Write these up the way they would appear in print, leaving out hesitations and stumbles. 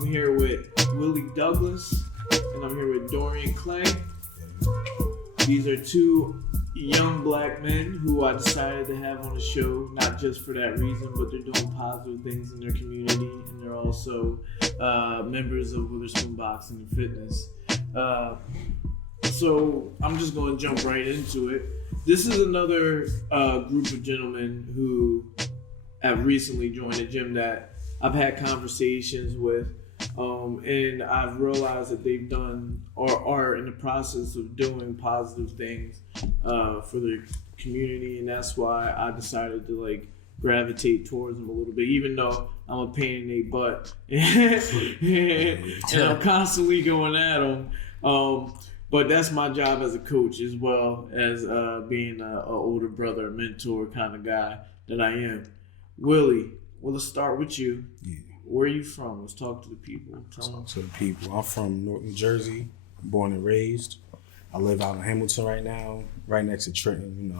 I'm here with Willie Douglas, and I'm here with Dorian Clay. These are two young black men who I decided to have on the show, not just for that reason, but they're doing positive things in their community, and they're also members of Witherspoon Boxing and Fitness. So I'm just going to jump right into it. This is another group of gentlemen who have recently joined a gym that I've had conversations with, and I've realized that they've done or are in the process of doing positive things for their community, and that's why I decided to gravitate towards them a little bit, even though I'm a pain in their butt and I'm constantly going at them. But that's my job as a coach, as well as being an older brother, a mentor kind of guy that I am. Willie, well, let's start with you. Yeah. Where are you from? Let's talk to the people. Talk to the people. I'm from Newark, New Jersey, born and raised. I live out in Hamilton right now, right next to Trenton,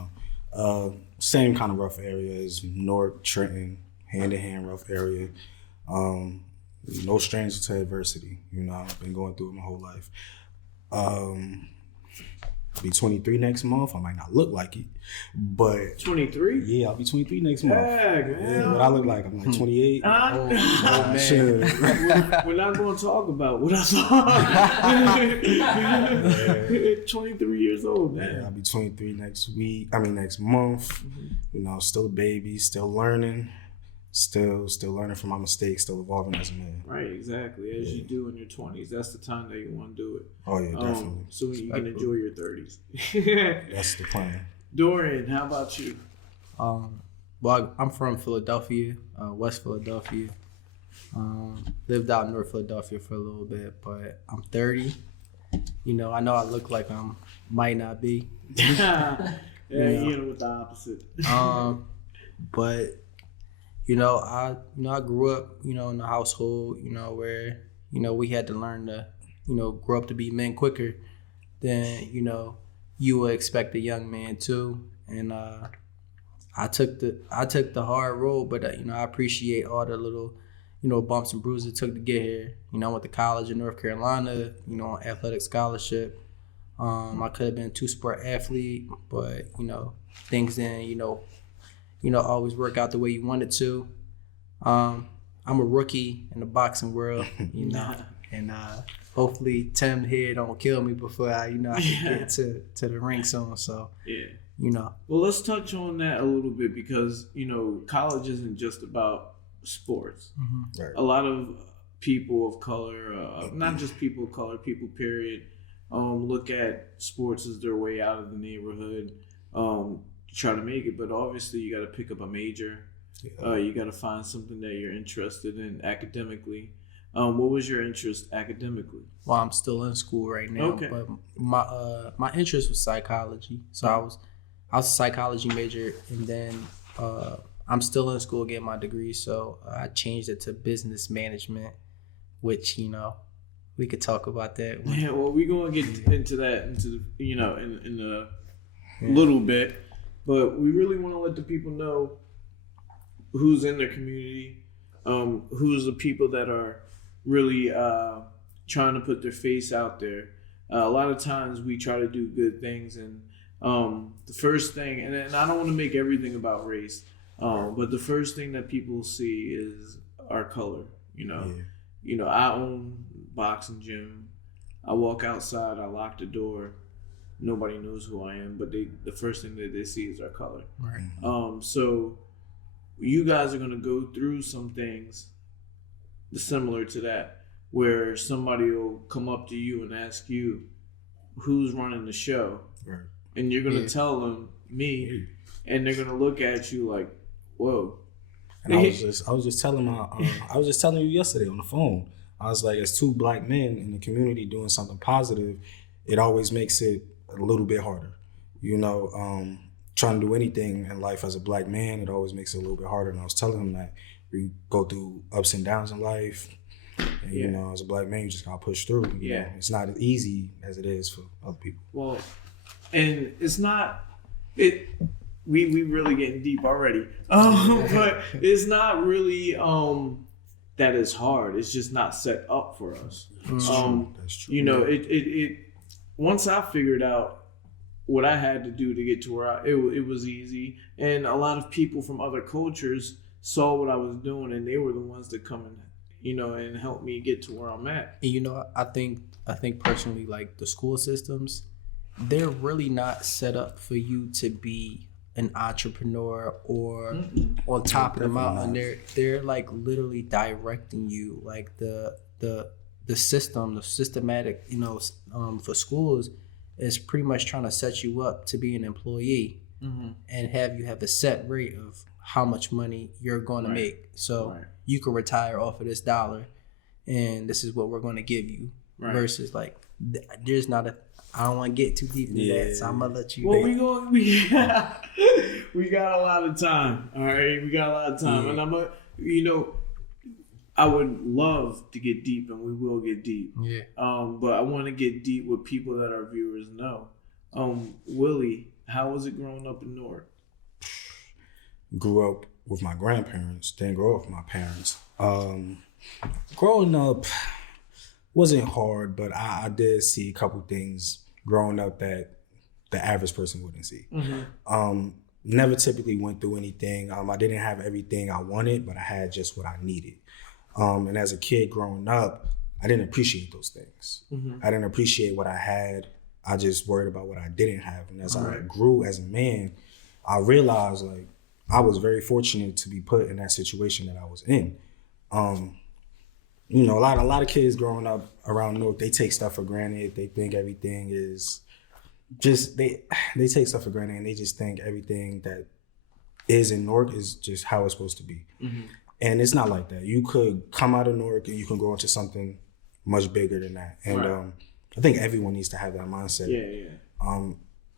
same kind of rough area as Newark, Trenton, hand-to-hand rough area. No stranger to adversity. I've been going through it my whole life. I'll be 23 next month. I might not look like it, but 23? Yeah, I'll be 23 next month. Yeah, what I look like, I'm like 28. Oh, man. Sure. We're not going to talk about what I saw. 23 years old, man. Yeah, I'll be 23 next month. Mm-hmm. Still a baby, still learning. Still learning from my mistakes, still evolving as a man. Right, exactly. As you do in your 20s. That's the time that you want to do it. Oh, yeah, definitely. So you can enjoy your 30s. That's the plan. Dorian, how about you? Well, I'm from Philadelphia, West Philadelphia. Lived out in North Philadelphia for a little bit, but I'm 30. I know I look like I might not be. Yeah, you with the opposite. But I grew up, in a household, where, we had to learn to, grow up to be men quicker than, you would expect a young man to. And I took the hard road, but I appreciate all the little, bumps and bruises it took to get here. I went to college in North Carolina, on athletic scholarship. I could have been a two-sport athlete, but things didn't, always work out the way you want it to. I'm a rookie in the boxing world, and hopefully Tim here don't kill me before I can get to the ring soon. So Well, let's touch on that a little bit because college isn't just about sports. Mm-hmm. Right. A lot of people of color, not just people of color, people period, look at sports as their way out of the neighborhood. Try to make it, but obviously you got to pick up a major. You got to find something that you're interested in academically. What was your interest academically? Well, I'm still in school right now, but my interest was psychology. So I was a psychology major, and then I'm still in school getting my degree. So I changed it to business management, which we could talk about that. Yeah, well, we're gonna get into that in a little bit. But we really want to let the people know who's in their community, who's the people that are really trying to put their face out there. A lot of times we try to do good things, and the first thing, and I don't want to make everything about race, but the first thing that people see is our color. I own a boxing gym. I walk outside, I lock the door. Nobody knows who I am, but the first thing that they see is our color. Right. So you guys are going to go through some things similar to that, where somebody will come up to you and ask you, who's running the show? Right. And you're going to tell them, me, and they're going to look at you like, whoa. And I was just telling you yesterday on the phone. I was like, as two black men in the community doing something positive, it always makes it a little bit harder. Trying to do anything in life as a black man, it always makes it a little bit harder. And I was telling him that we go through ups and downs in life. And, as a black man, you just got to push through. It's not as easy as it is for other people. Well, and it's not, we really getting deep already. But it's not really that is hard. It's just not set up for us. That's true. That's true. You know, it once I figured out what I had to do to get to where it was easy, and a lot of people from other cultures saw what I was doing, and they were the ones that come and, you know, and help me get to where I'm at. And you know, I think personally, like the school systems, they're really not set up for you to be an entrepreneur or on top of the mountain. They're like literally directing you. Like the system, the systematic, you know, for schools is pretty much trying to set you up to be an employee and have you have a set rate of how much money you're going to make. So you can retire off of this dollar, and this is what we're going to give you. Versus like, there's not a. I don't want to get too deep into that, so I'm gonna let you. Well, we got a lot of time. All right, we got a lot of time, and you know, I would love to get deep, and we will get deep. Yeah. But I want to get deep with people that our viewers know. Willie, how was it growing up in Newark? Grew up with my grandparents. Didn't grow up with my parents. Growing up wasn't hard, but I did see a couple things growing up that the average person wouldn't see. Never typically went through anything. I didn't have everything I wanted, but I had just what I needed. And as a kid growing up, I didn't appreciate those things. I didn't appreciate what I had. I just worried about what I didn't have. And as I grew as a man, I realized like I was very fortunate to be put in that situation that I was in. You know, a lot of kids growing up around Newark, they take stuff for granted. They think everything is just, they take stuff for granted, and they just think everything that is in Newark is just how it's supposed to be. And it's not like that. You could come out of Newark and you can grow into something much bigger than that. And I think everyone needs to have that mindset.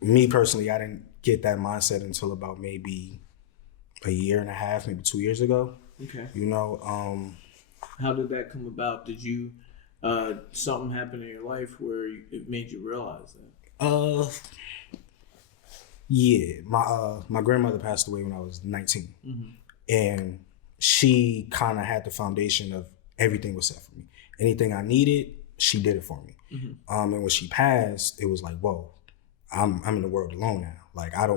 Me personally, I didn't get that mindset until about maybe a year and a half, maybe 2 years ago. Okay. You know, how did that come about? Did you something happen in your life where it made you realize that? Yeah, my grandmother passed away when I was 19, and she kind of had the foundation of everything was set for me. Anything I needed, she did it for me. And when she passed, it was like, whoa, I'm in the world alone now. Like I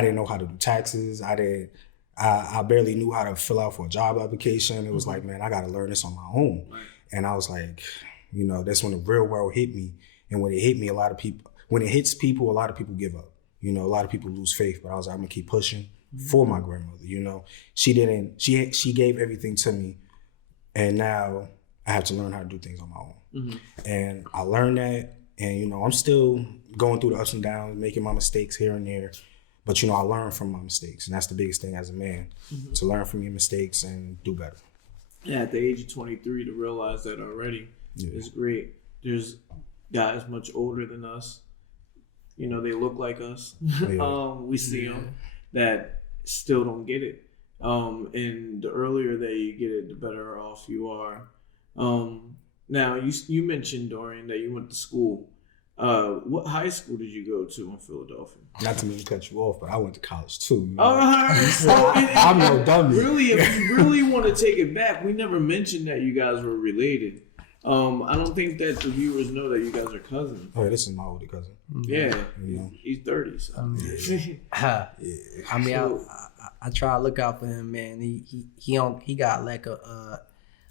didn't know how to do taxes. I barely knew how to fill out for a job application. It was like, man, I got to learn this on my own. And I was like, you know, that's when the real world hit me. And when it hit me, when it hits people, a lot of people give up. You know, a lot of people lose faith. But I was like, I'm gonna keep pushing for my grandmother. You know, she gave everything to me, and now I have to learn how to do things on my own. And I learned that, and you know, I'm still going through the ups and downs, making my mistakes here and there. But, you know, I learn from my mistakes, and that's the biggest thing as a man, to learn from your mistakes and do better. Yeah, at the age of 23, to realize that already is great. There's guys much older than us. You know, they look like us. We see them that still don't get it. And the earlier that you get it, the better off you are. Now, you mentioned, Dorian, that you went to school. What high school did you go to in Philadelphia? Not to mean to cut you off, but I went to college too. You know? I'm no dummy. Really, if you really want to take it back, we never mentioned that you guys were related. I don't think that the viewers know that you guys are cousins. Oh, this is my older cousin. Yeah, you know? He's 30. So. I mean, I try to look out for him, man. He got like a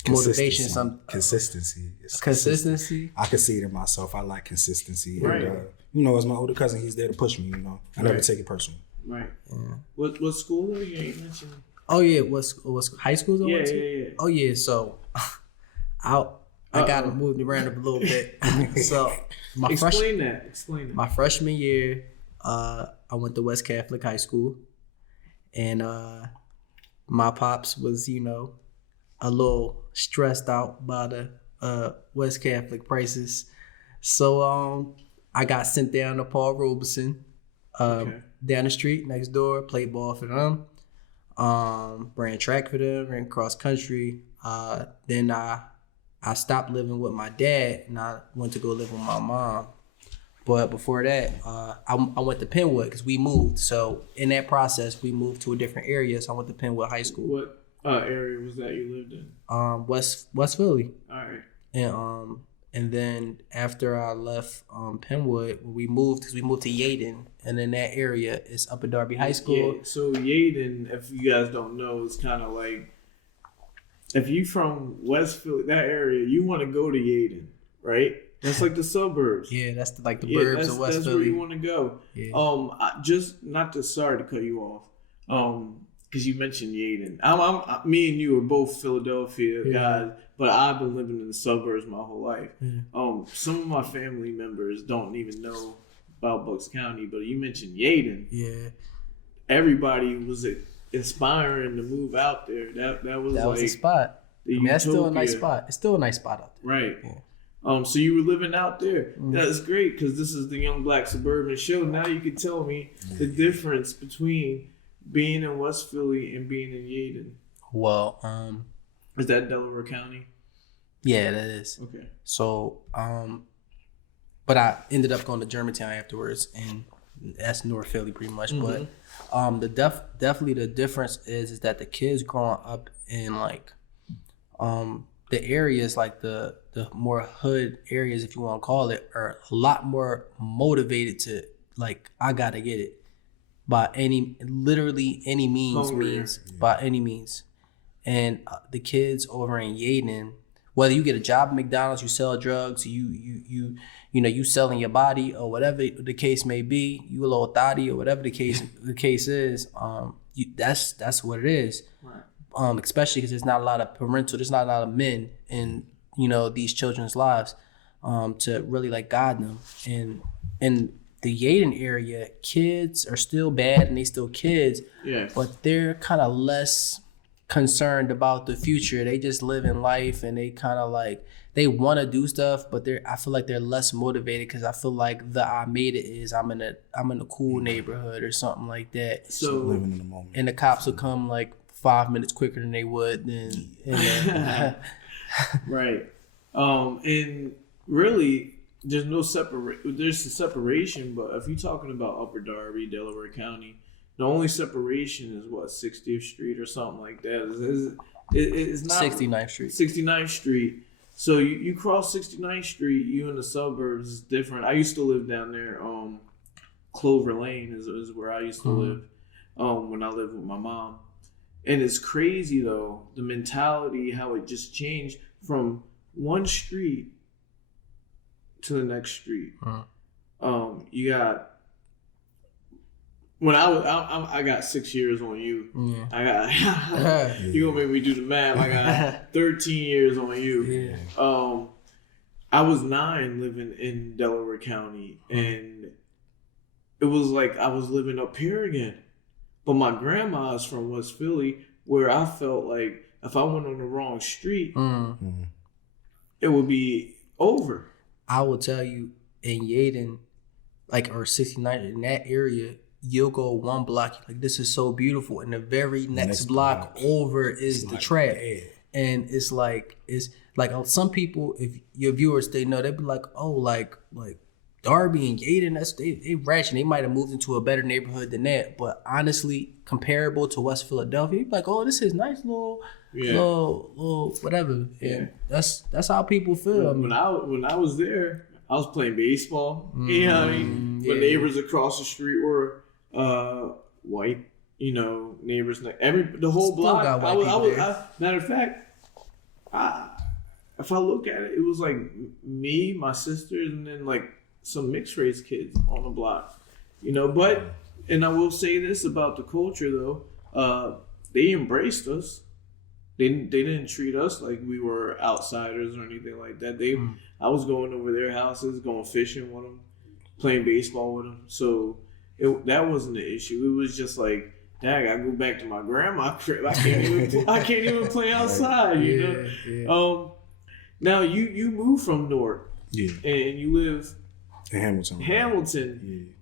motivation, some consistency. Consistency. I can see it in myself. I like consistency. Right. And, you know, as my older cousin, he's there to push me. You know, I never take it personal. Right. Yeah. What school are you mentioned? Oh yeah, what high schools? Yeah. Oh yeah. So, I got to move around a little bit. So explain that. My freshman year, I went to West Catholic High School, and my pops was, you know, a little stressed out by the West Catholic prices. So I got sent down to Paul Robeson, down the street next door, played ball for them, ran track for them, ran cross country. Then I stopped living with my dad and I went to go live with my mom. But before that, I went to Penwood because we moved. So in that process, we moved to a different area. So I went to Penwood High School. area was that you lived in? West Philly. All right. And then after I left Penwood, we moved to Yaden, and in that area is Upper Darby High School. Yeah, so Yaden, if you guys don't know, is kind of like, if you from West Philly, that area, you want to go to Yaden, right? That's like the suburbs. Yeah, that's the burbs of West that's Philly. where you want to go. Yeah. Just not to sorry to cut you off. Because you mentioned Yaden. Me and you are both Philadelphia guys, but I've been living in the suburbs my whole life. Yeah. Some of my family members don't even know about Bucks County, but you mentioned Yaden. Yeah. Everybody was inspiring to move out there. That was the spot. That's still a nice utopia. spot. It's still a nice spot out there. Right. Yeah. So you were living out there. Mm. That's great because this is the Young Black Suburban Show. Now you can tell me the difference between being in West Philly and being in Yaden. Well, Is that Delaware County? yeah, that is. Okay. So, but I ended up going to Germantown afterwards, and that's North Philly pretty much. Mm-hmm. But definitely the difference is that the kids growing up in like the areas like the more hood areas, if you want to call it, are a lot more motivated to like, I gotta get it by literally any means. By any means. And the kids over in Yaden, whether you get a job at McDonald's, you sell drugs, you selling your body or whatever the case may be, you a little thotty or whatever the case is, that's what it is. Right. Especially because there's not a lot of men in these children's lives to really like guide them. And in the Yaden area, kids are still bad and they still kids, but they're kind of less concerned about the future. They just live in life and they kind of like, they want to do stuff, but I feel like they're less motivated because I feel like the I made it is I'm in a cool neighborhood or something like that. So living in the moment. And the cops will come like 5 minutes quicker than they would then. Right. And really there's a separation, but if you're talking about Upper Darby, Delaware County, the only separation is what, 60th Street or something like that. It's not 69th Street. 69th Street. So you cross 69th Street, you in the suburbs is different. I used to live down there. Clover Lane is where I used to live when I lived with my mom. And it's crazy though, the mentality, how it just changed from one street to the next street. You got, when I got 6 years on you. Yeah. I got you gonna make me do the math. I got 13 years on you. Yeah. I was 9 living in Delaware County, and it was like I was living up here again. But my grandma is from West Philly, where I felt like if I went on the wrong street, it would be over. I will tell you, in Yaden, like, or 69, in that area, you'll go one block, like, this is so beautiful, and the very next block over is the trap. And it's like some people, if your viewers, they know, they'd be like, oh, like Darby and Yaden, they ratchet. They might have moved into a better neighborhood than that, but honestly, comparable to West Philadelphia, you'd be like, oh, this is nice little whatever. And that's how people feel. When I was there, I was playing baseball. You know what I mean? My neighbors across the street were white. Neighbors. The whole block. Matter of fact, if I look at it, it was like me, my sisters, and then like some mixed race kids on the block. But, and I will say this about the culture though, they embraced us. They didn't treat us like we were outsiders or anything like that. I was going over their houses, going fishing with them, playing baseball with them. So that wasn't the issue. It was just like, dang, I go back to my grandma's crib. I can't even play outside. Now you moved from Newark, and you live in Hamilton. Yeah.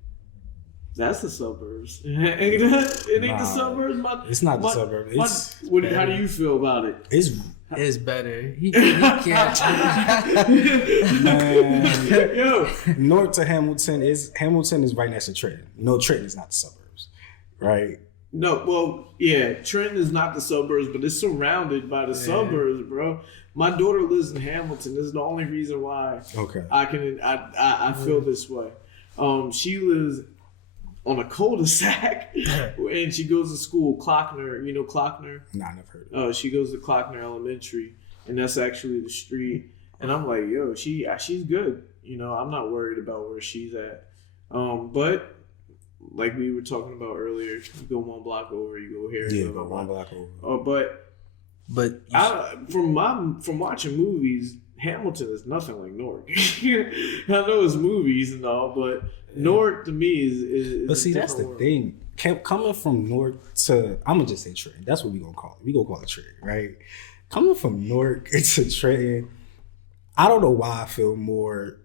That's the suburbs. It ain't the suburbs. It's not the suburbs. How do you feel about it? It's better. He can't. Yo, North to Hamilton is right next to Trenton. No, Trenton is not the suburbs, right? No, well, yeah, Trenton is not the suburbs, but it's surrounded by the suburbs, bro. My daughter lives in Hamilton. This is the only reason why I feel this way. She lives on a cul-de-sac, and she goes to school, Clockner. You know Clockner? Nah, I never heard of it. She goes to Clockner Elementary, and that's actually the street. And I'm like, yo, she's good. You know, I'm not worried about where she's at. But like we were talking about earlier, you go one block over, you go here. Yeah, go one block over. But from watching movies, Hamilton is nothing like Newark. I know it's movies and all, but Newark to me is but see, that's the thing. Coming from Newark to, I'm gonna just say Trenton. That's what we gonna call it. We gonna call it Trenton, right? Coming from Newark to Trenton, I don't know why I feel more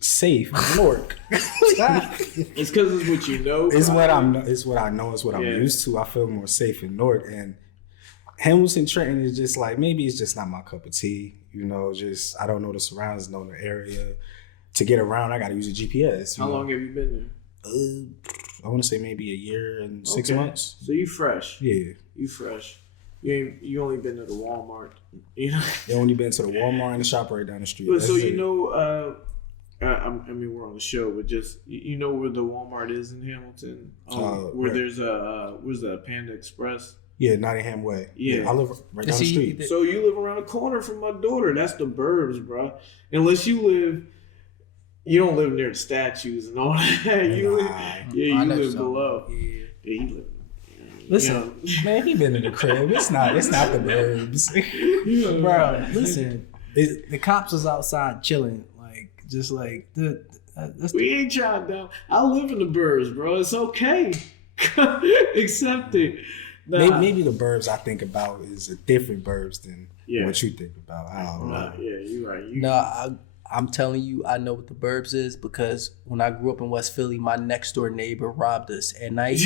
safe in Newark. It's because it's what you know. It's what I know. It's what I'm used to. I feel more safe in Newark, and Hamilton, Trenton is just like, maybe it's just not my cup of tea. You know, just I don't know the surroundings, know the area. To get around, I got to use a GPS. How long have you been there? I want to say maybe a year and 6 months. So you fresh? Yeah, you fresh. You only been to the Walmart. You know, you only been to the Walmart and the shop right down the street. But so you know, I mean, we're on the show, but just you know where the Walmart is in Hamilton, where there's where's that Panda Express? Yeah, Nottingham Way. Yeah, I live right down the street. So you live around the corner from my daughter. That's the burbs, bro. Unless you don't live near the statues and all that. You live below. Yeah, you live. Listen, man, he been in the crib. It's not the burbs, bro. Listen, the cops was outside chilling, just like we ain't trying down. I live in the burbs, bro. It's okay. Accept it. Nah. Maybe the burbs I think about is a different burbs than what you think about. I don't know. Yeah, you're right. I'm telling you, I know what the burbs is because when I grew up in West Philly, my next door neighbor robbed us at night.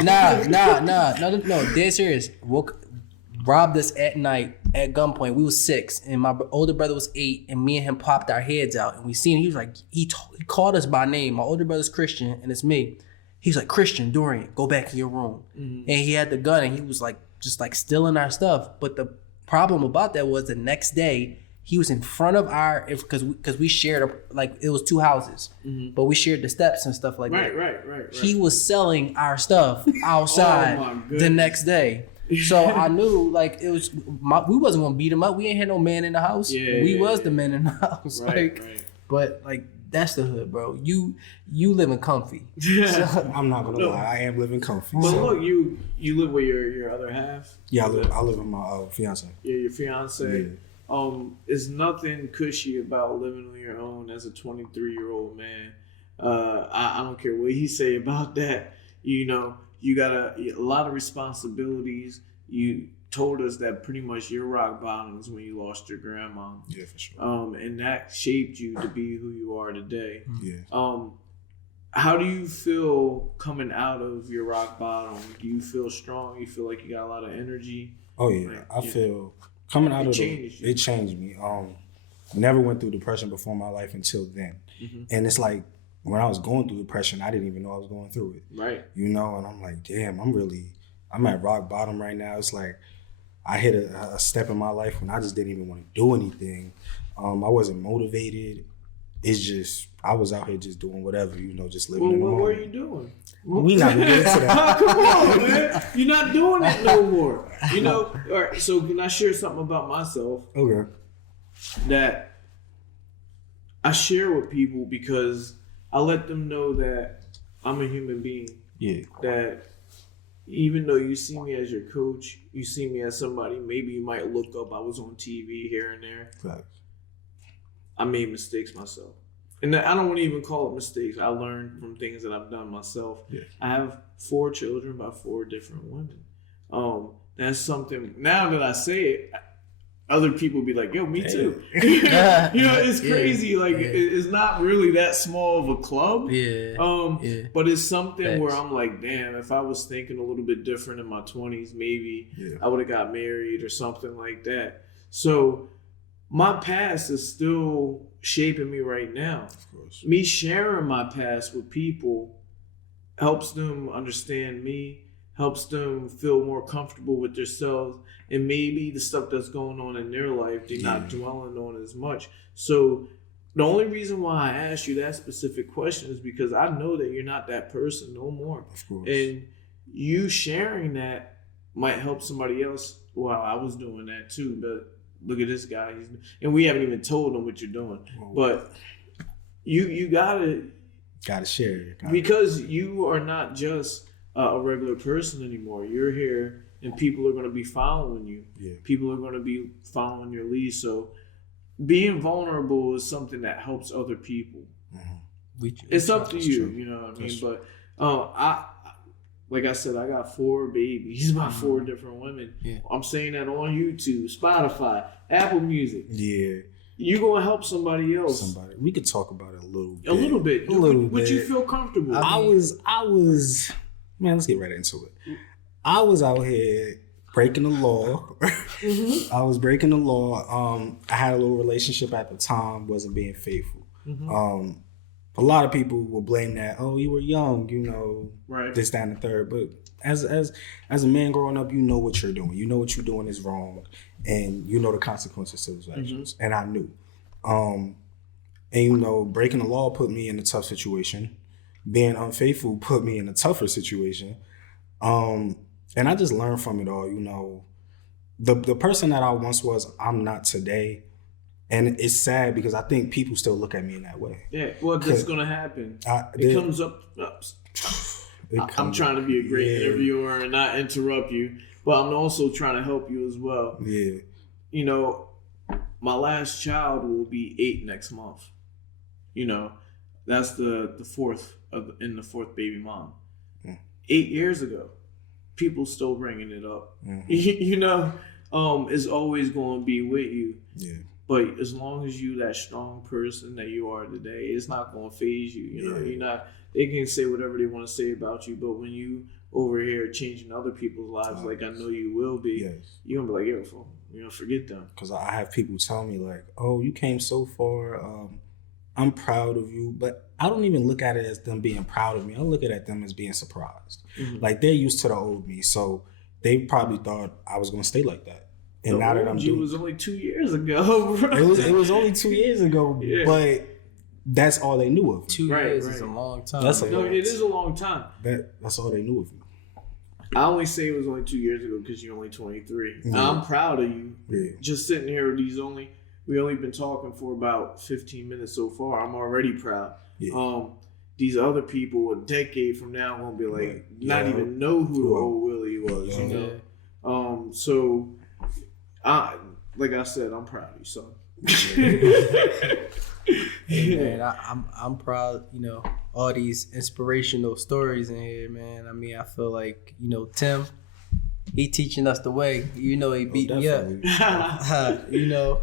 No, dead serious. Robbed us at night at gunpoint. We was 6, and my older brother was 8, and me and him popped our heads out, and we seen. He was like, he called us by name. My older brother's Christian, and it's me. He's like, Christian, Dorian, go back in your room. Mm-hmm. And he had the gun, and he was like, just like stealing our stuff. But the problem about that was the next day, he was in front of because we shared it was 2 houses, but we shared the steps and stuff like that. Right. He was selling our stuff outside the next day. So I knew it was we wasn't gonna beat him up. We ain't had no man in the house. We was the men in the house. Right. But that's the hood, bro. You living comfy. So, I'm not gonna lie, I am living comfy. But look, you live with your other half. Yeah, I live with my fiance. Yeah, your fiance. Yeah. There's nothing cushy about living on your own as a 23-year-old man. I don't care what he say about that. You know, you got a lot of responsibilities. You told us that pretty much your rock bottom is when you lost your grandma. Yeah, for sure. And that shaped you to be who you are today. Yeah. How do you feel coming out of your rock bottom? Do you feel strong? You feel like you got a lot of energy? Oh yeah, I feel coming out of it changed me. Never went through depression before in my life until then, and it's like when I was going through depression, I didn't even know I was going through it. Right. You know, and I'm like, damn, I'm at rock bottom right now. It's like I hit a step in my life when I just didn't even want to do anything. I wasn't motivated. It's just I was out here just doing whatever, just living in the moment. What were you doing? We not gonna get into that. Come on, man. You're not doing it no more. All right, so can I share something about myself? Okay. That I share with people because I let them know that I'm a human being. Yeah. That even though you see me as your coach, you see me as somebody, maybe you might look up, I was on TV here and there. Facts. I made mistakes myself. And I don't want to even call it mistakes. I learned from things that I've done myself. Yeah. I have 4 children by 4 different women. That's something, now that I say it, other people be like, yo, me too. It's crazy. It's not really that small of a club. But it's something where I'm like, damn, if I was thinking a little bit different in my 20s, maybe I would have got married or something like that. So my past is still shaping me right now. Of course. Me sharing my past with people helps them understand me, helps them feel more comfortable with themselves, and maybe the stuff that's going on in their life they're not dwelling on as much. So the only reason why I asked you that specific question is because I know that you're not that person no more. Of course. And you sharing that might help somebody else. Well, I was doing that too, but look at this guy. And we haven't even told him what you're doing. But you gotta share. Because you are not just a regular person anymore. You're here, and people are going to be following you. Yeah. People are going to be following your lead. So being vulnerable is something that helps other people. Mm-hmm. It's up to you, true. you know what I mean? That's But like I said, I got 4 babies by 4 different women. Yeah. I'm saying that on YouTube, Spotify, Apple Music. Yeah. You're going to help somebody else. We could talk about it a little bit. A little bit. Would you feel comfortable? I was, man, let's get right into it. I was out here breaking the law. Mm-hmm. I was breaking the law. I had a little relationship at the time, wasn't being faithful. Mm-hmm. A lot of people will blame that. Oh, you were young, you know, right. This, that, and the third. But as a man growing up, you know what you're doing. You know what you're doing is wrong, and you know the consequences to those actions. And I knew. And you know, breaking the law put me in a tough situation. Being unfaithful put me in a tougher situation. And I just learned from it all. You know, the person that I once was, I'm not today. And it's sad because I think people still look at me in that way. Yeah, well, that's going to happen. It comes up. I'm trying to be a great interviewer and not interrupt you, but I'm also trying to help you as well. Yeah. You know, my last child will be 8 next month. You know, that's the 4th in the 4th baby mom. 8 years ago, people still bringing it up. You know, it's always going to be with you. Yeah. But as long as you that strong person that you are today, it's not going to phase you. You know, you're not. They can say whatever they want to say about you, but when you over here changing other people's lives, like I know you will be, you're gonna be like, yo, you know, forget them. Because I have people tell me like, oh, you came so far. I'm proud of you, but I don't even look at it as them being proud of me. I look at them as being surprised. Mm-hmm. Like they're used to the old me, so they probably thought I was gonna stay like that. And now that I'm doing, it was only 2 years ago. it was only 2 years ago, but that's all they knew of me. 2 years is a long time. It is a long time. That's all they knew of me. I only say it was only 2 years ago because you're only 23. Now, I'm proud of you. Yeah. Just sitting here, we only been talking for about 15 minutes so far. I'm already proud. Yeah. These other people a decade from now won't be like, not even know who the old Willie was, you know? So, like I said, I'm proud of you, son. Hey, man, I'm proud, you know, all these inspirational stories in here, man. I mean, I feel like, you know, Tim, he teaching us the way. You know, he beat me up. you know,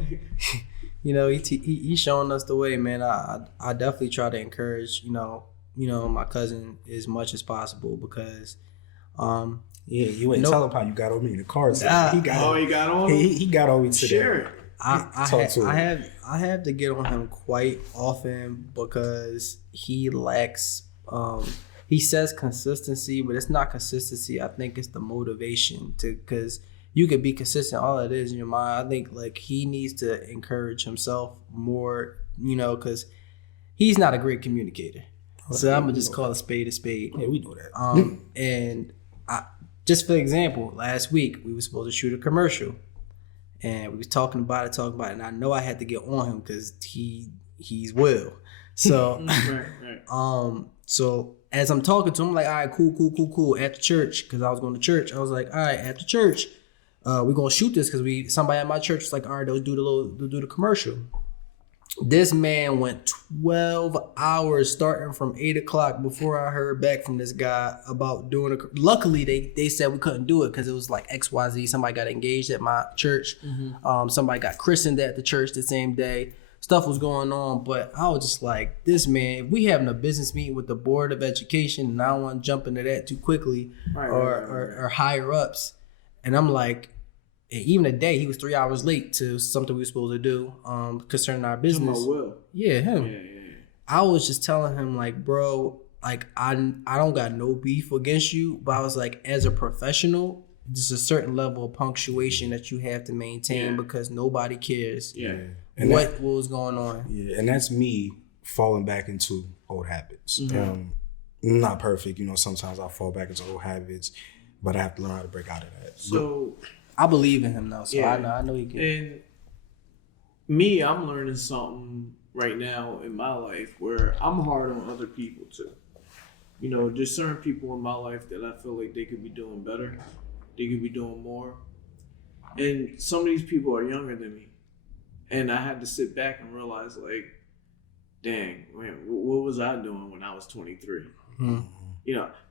he showing us the way, man. I definitely try to encourage, you know, my cousin as much as possible because, you ain't tell him how you got on me in the car. So he got on me. He got on me today. Sure. I have to get on him quite often because he lacks. He says consistency, but it's not consistency. I think it's the motivation because you could be consistent. All it is in your mind. I think like he needs to encourage himself more. You know, because he's not a great communicator. So I'm gonna just call a spade a spade. Yeah, we know that. And just for example, last week we were supposed to shoot a commercial. And we was talking about it, and I know I had to get on him because he's Will. So, right. So as I'm talking to him, I'm like, all right, cool. At the church, because I was going to church, I was like, all right, at the church, we're gonna shoot this because somebody at my church was like, all right, they'll do the commercial. This man went 12 hours starting from 8 o'clock before I heard back from this guy about doing it. Luckily, they said we couldn't do it because it was like XYZ. Somebody got engaged at my church. Mm-hmm. Somebody got christened at the church the same day. Stuff was going on, but I was just like, this man, if we having a business meeting with the Board of Education, and I don't want to jump into that too quickly, or higher ups. And I'm like, even a day, he was 3 hours late to something we were supposed to do concerning our business. Will. Yeah, him. Yeah. I was just telling him like, bro, like I don't got no beef against you, but I was like, as a professional, there's a certain level of punctuation that you have to maintain because nobody cares. Yeah. And what was going on. Yeah, and that's me falling back into old habits. I'm not perfect, sometimes I fall back into old habits, but I have to learn how to break out of that. So I believe in him now, so I know he can. And me, I'm learning something right now in my life where I'm hard on other people too. There's certain people in my life that I feel like they could be doing better. They could be doing more. And some of these people are younger than me. And I had to sit back and realize, like, dang, man, what was I doing when I was 23?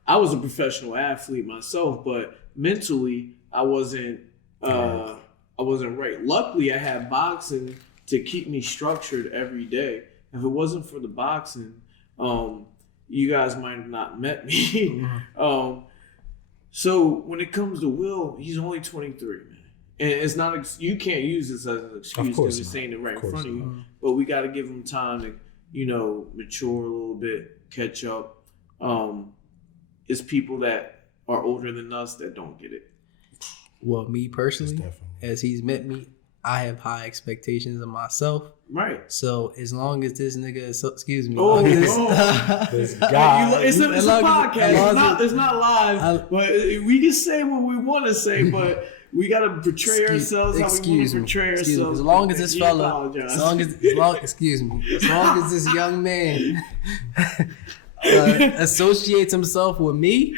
I was a professional athlete myself, but mentally I wasn't right. Luckily, I had boxing to keep me structured every day. If it wasn't for the boxing, you guys might have not met me. So when it comes to Will, he's only 23, man. And it's not, you can't use this as an excuse because you're saying it right in front of you. But we got to give him time to, mature a little bit, catch up. It's people that are older than us that don't get it. Well, me personally, as he's met me, I have high expectations of myself. Right. So as long as this nigga, excuse me, this guy, it's a podcast. It's not live, but we can say what we want to say, but we gotta portray ourselves how we want to portray ourselves. As long as this fella, as long as this young man associates himself with me,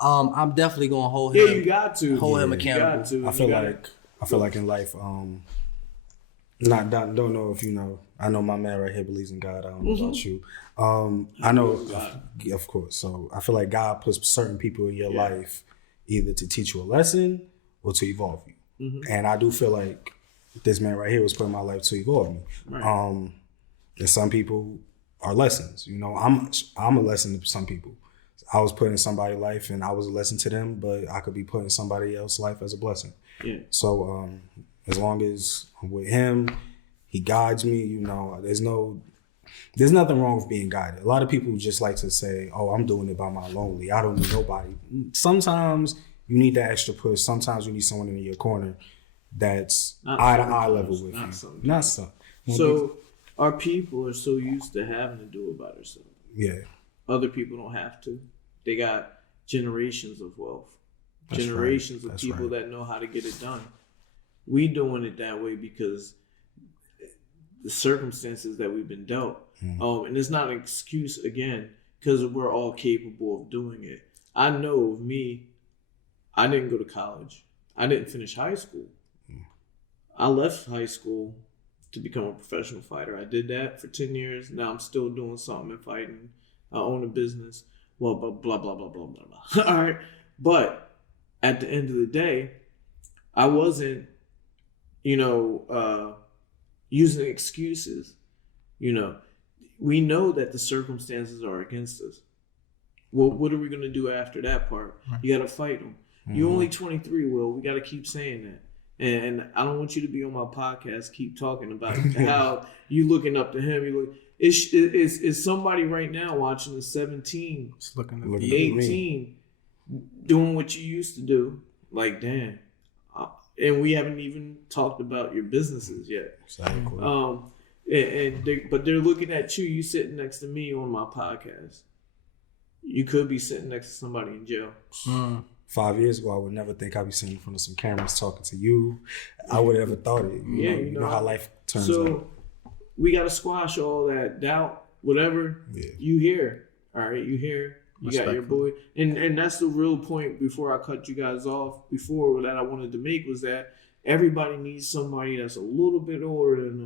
I'm definitely gonna hold him. Yeah, you got to hold him accountable. I feel like in life, don't know if you know. I know my man right here believes in God. I don't know about you. I know, of course. So I feel like God puts certain people in your life either to teach you a lesson or to evolve you. And I do feel like this man right here was put in my life to evolve me. Right. And some people are lessons. I'm a lesson to some people. I was put in somebody's life and I was a lesson to them, but I could be put in somebody else's life as a blessing. Yeah. So as long as I'm with him, he guides me, there's nothing wrong with being guided. A lot of people just like to say, oh, I'm doing it by my lonely. I don't need nobody. Sometimes you need that extra push. Sometimes you need someone in your corner that's eye to eye level with you. Not some. So our people are so used to having to do it by themselves. Yeah. Other people don't have to. They got generations of wealth. Generations of people that know how to get it done. We doing it that way because the circumstances that we've been dealt. And it's not an excuse again because we're all capable of doing it. I know of me, I didn't go to college. I didn't finish high school. I left high school to become a professional fighter. I did that for 10 years. Now I'm still doing something in fighting. I own a business. Well, blah, blah, blah, blah, blah, blah, blah. All right. But at the end of the day, I wasn't, using excuses. We know that the circumstances are against us. Well, what are we going to do after that part? You got to fight them. You're only 23, Will. We got to keep saying that. And I don't want you to be on my podcast, keep talking about how you looking up to him. Is somebody right now watching the 17, looking 18, doing what you used to do? Like, damn. And we haven't even talked about your businesses yet. Exactly. But they're looking at you. You sitting next to me on my podcast. You could be sitting next to somebody in jail. 5 years ago, I would never think I'd be sitting in front of some cameras talking to you. I would have never thought it. You know how life turns out. So we got to squash all that doubt, whatever. Yeah. You here. All right, you here. You got your boy. And that's the real point before I cut you guys off. Before that I wanted to make was that everybody needs somebody that's a little bit older than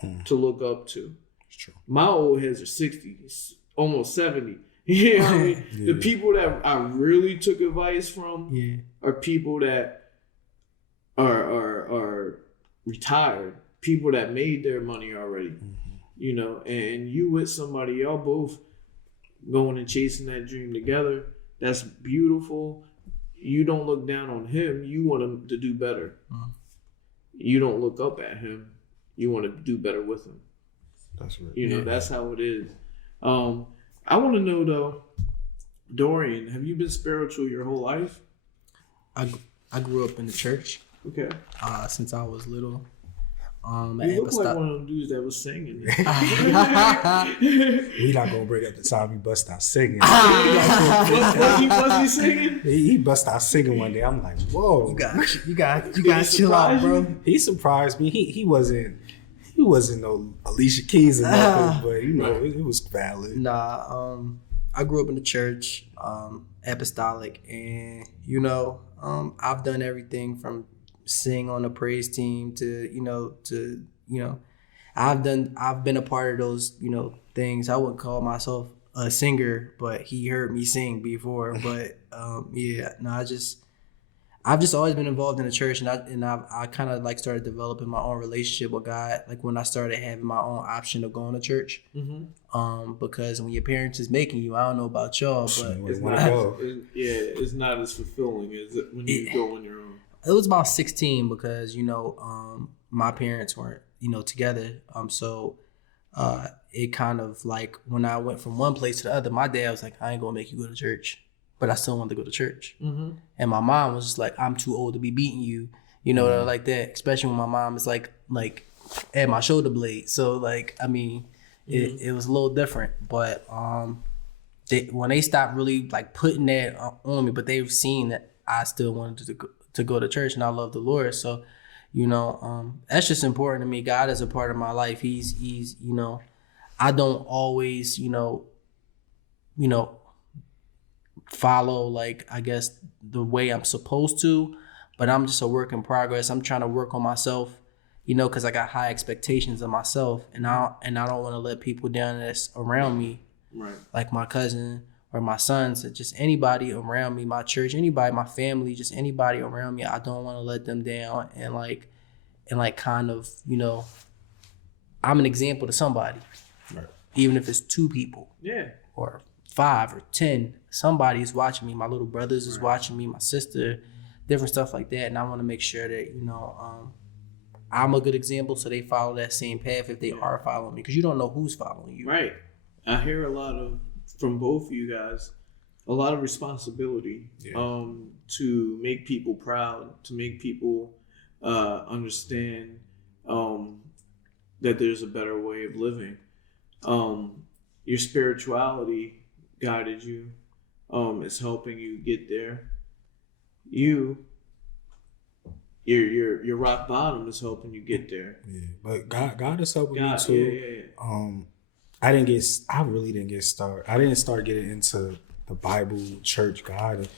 them to look up to. It's true. My old heads are 60, almost 70. You know what I mean? The people that I really took advice from are people that are retired, people that made their money already. And you with somebody, y'all both going and chasing that dream together. That's beautiful. You don't look down on him. You want him to do better. You don't look up at him. You want to do better with him. That's right. That's how it is. I want to know though, Dorian, have you been spiritual your whole life? I grew up in the church. Okay. Since I was little. You look like one of them dudes that was singing. We not gonna bring up the time he bust out singing. Was he singing? He bust out singing one day. I'm like, whoa. You got chill out, bro. He surprised me. He wasn't no Alicia Keys or nothing, but you know, it was valid. Nah, I grew up in the church, apostolic, and you know, I've done everything from sing on the praise team to I've been a part of those, things. I wouldn't call myself a singer, but he heard me sing before. But I've just always been involved in the church, and I kind of like started developing my own relationship with God, like when I started having my own option of going to church. Mm-hmm. Because when your parents is making you, I don't know about y'all, but it's not as fulfilling as when you go on your own. It was about 16 because my parents weren't together. So it kind of like when I went from one place to the other, my dad was like, I ain't gonna make you go to church, but I still wanted to go to church. Mm-hmm. And my mom was just like, I'm too old to be beating you, mm-hmm. like that. Especially when my mom is like at my shoulder blade. So like, I mean, mm-hmm. it was a little different. But when they stopped really like putting that on me, but they've seen that I still wanted to go to church, and I love the Lord. So, that's just important to me. God is a part of my life. He's I don't always, follow like, I guess, the way I'm supposed to, but I'm just a work in progress. I'm trying to work on myself, because I got high expectations of myself, and I don't want to let people down that's around me, right? Like my cousin or my sons, or just anybody around me, my church, anybody, my family, just anybody around me. I don't want to let them down, and kind of, I'm an example to somebody, right? Even if it's 2 people, or 5 or 10, somebody is watching me. My little brothers is watching me, my sister, different stuff like that, and I want to make sure that I'm a good example, so they follow that same path if they are following me, because you don't know who's following you. Right. I hear a lot from both of you guys, a lot of responsibility to make people proud, to make people understand that there's a better way of living. Your spirituality guided you. It's helping you get there. Your rock bottom is helping you get there. Yeah, but God is helping me too. I really didn't get started. I didn't start getting into the Bible, church, God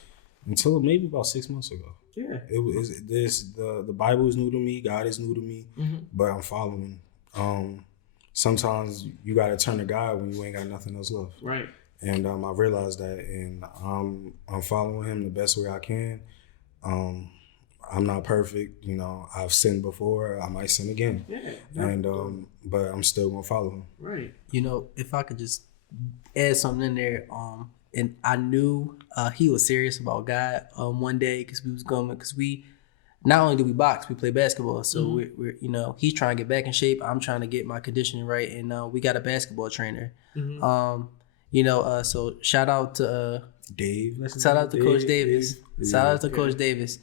until maybe about 6 months ago. Yeah, the Bible is new to me. God is new to me, mm-hmm. but I'm following. Sometimes you got to turn to God when you ain't got nothing else left. Right. And I realized that, and I'm following Him the best way I can. I'm not perfect, I've sinned before. I might sin again. Yeah. And but I'm still gonna follow Him. Right. If I could just add something in there, and I knew he was serious about God one day, because we not only do we box, we play basketball. So mm-hmm. we're he's trying to get back in shape. I'm trying to get my conditioning right, and we got a basketball trainer. Mm-hmm. So shout out to Dave. Shout out to Coach Davis. Shout out to Coach Davis.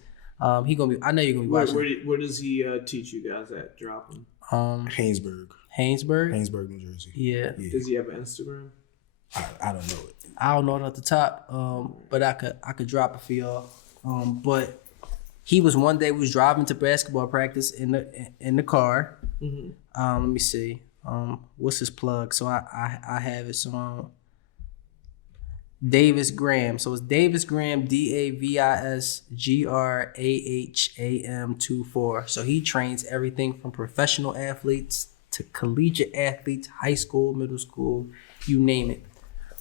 He gonna be. I know you're gonna be watching. Where does he teach you guys at? Drop him. Haynesburg, New Jersey. Yeah. Does he have an Instagram? I don't know it. I don't know it at the top. But I could drop it for y'all. But he was one day we was driving to basketball practice in the car. Mm-hmm. Let me see. What's his plug? So I have it. So Davis Graham. So it's Davis Graham, DavisGraham 24. So he trains everything from professional athletes to collegiate athletes, high school, middle school, you name it.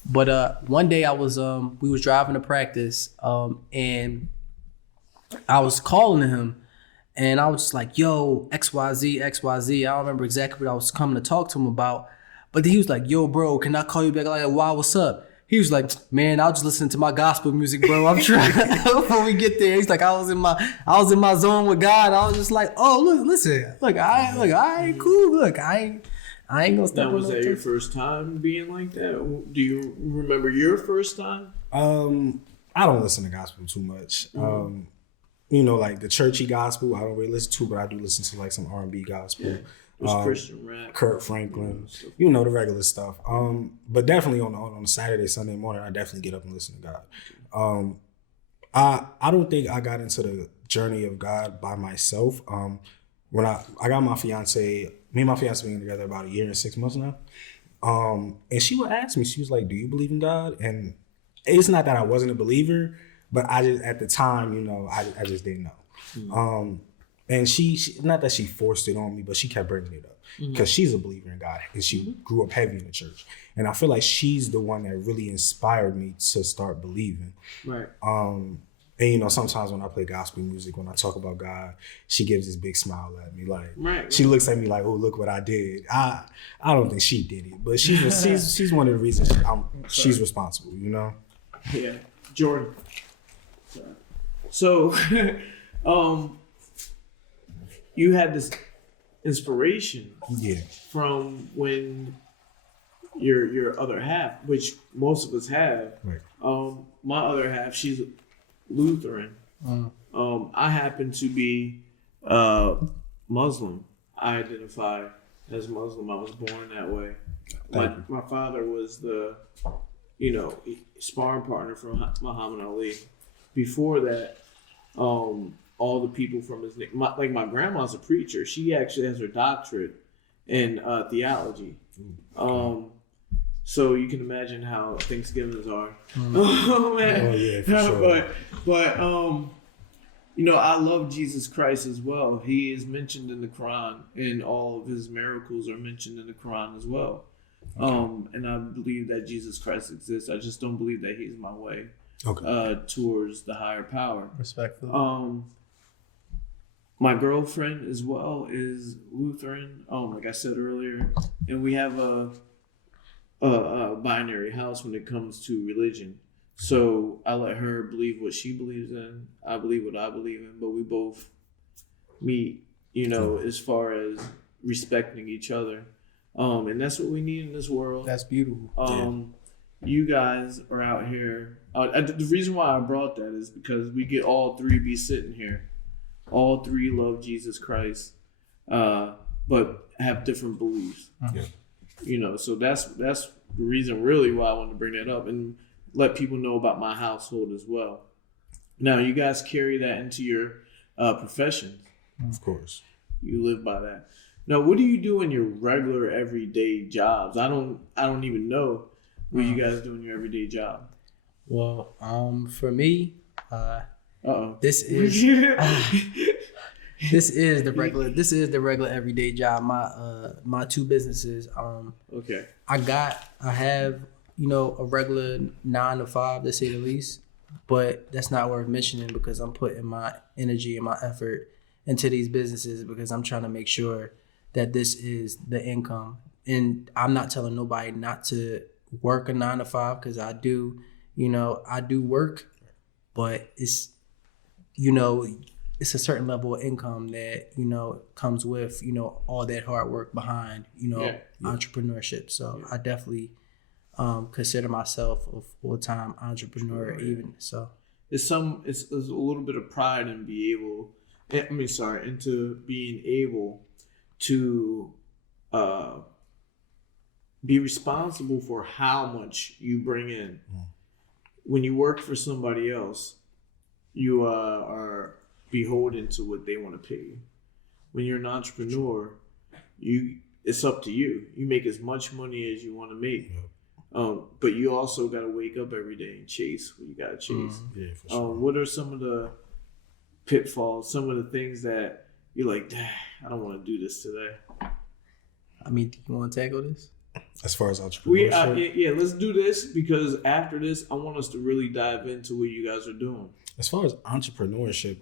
But one day we was driving to practice, and I was calling him, and I was just like, yo, XYZ. I don't remember exactly what I was coming to talk to him about, but then he was like, yo, bro, can I call you back? Like, wow, what's up? He was like, man, I'll just listen to my gospel music, bro. I'm trying before we get there. He's like, I was in my zone with God. I was just like, oh, look, I ain't cool. Look, I I ain't gonna step Now, on was no that your toes. first time being like that? Do you remember your first time? I don't listen to gospel too much. Like the churchy gospel, I don't really listen to, but I do listen to like some R&B gospel. Yeah. There's Christian rap, Kurt Franklin, the regular stuff. But definitely on a Saturday, Sunday morning, I definitely get up and listen to God. I don't think I got into the journey of God by myself. When I got my fiance, me and my fiance been together about 1 year and 6 months now. And she would ask me, she was like, "Do you believe in God?" And it's not that I wasn't a believer, but I just at the time, I just didn't know. And she not that she forced it on me, but she kept bringing it up because she's a believer in God and she grew up heavy in the church. And I feel like she's the one that really inspired me to start believing. right? And sometimes when I play gospel music, when I talk about God, she gives this big smile at me. Like Right. she looks at me like, "Oh, look what I did." I don't think she did it, but she's one of the reasons she's responsible. Yeah, Jordan. So, you had this inspiration Yeah. from when your other half, which most of us have. Right. My other half, she's Lutheran. I happen to be Muslim. I identify as Muslim. I was born that way. My father was the sparring partner for Muhammad Ali. Before that, all the people from his my grandma's a preacher. She actually has her doctorate in theology. So you can imagine how Thanksgivings are. Oh man! Oh yeah, for sure. But I love Jesus Christ as well. He is mentioned in the Quran, and all of his miracles are mentioned in the Quran as well. And I believe that Jesus Christ exists. I just don't believe that he's my way towards the higher power. Respectfully. My girlfriend as well is Lutheran. Like I said earlier, and we have a binary house when it comes to religion. So I let her believe what she believes in. I believe what I believe in, but we both meet, as far as respecting each other. And that's what we need in this world. That's beautiful. You guys are out here. The reason why I brought that is because we get all three be sitting here. All three love Jesus Christ, but have different beliefs. Yeah. So that's the reason really why I wanted to bring that up and let people know about my household as well. Now, you guys carry that into your professions. Of course. You live by that. Now, what do you do in your regular everyday jobs? I don't even know what you guys do in your everyday job. Well, for me, this is this is the regular everyday job. My two businesses. Okay. I have a regular 9 to 5 to say the least, but that's not worth mentioning because I'm putting my energy and my effort into these businesses because I'm trying to make sure that this is the income. And I'm not telling nobody not to work a 9 to 5 because I do work, but it's a certain level of income that comes with all that hard work behind entrepreneurship. So I definitely consider myself a full-time entrepreneur. Even so, It's a little bit of pride in into being able to be responsible for how much you bring in. When you work for somebody else, you are beholden to what they want to pay you. When you're an entrepreneur, it's up to you. You make as much money as you want to make. But you also got to wake up every day and chase what you got to chase. Yeah, for sure. What are some of the pitfalls, some of the things that you're like, I don't want to do this today? I mean, do you want to tackle this? As far as entrepreneurship? Let's do this because after this, I want us to really dive into what you guys are doing. As far as entrepreneurship,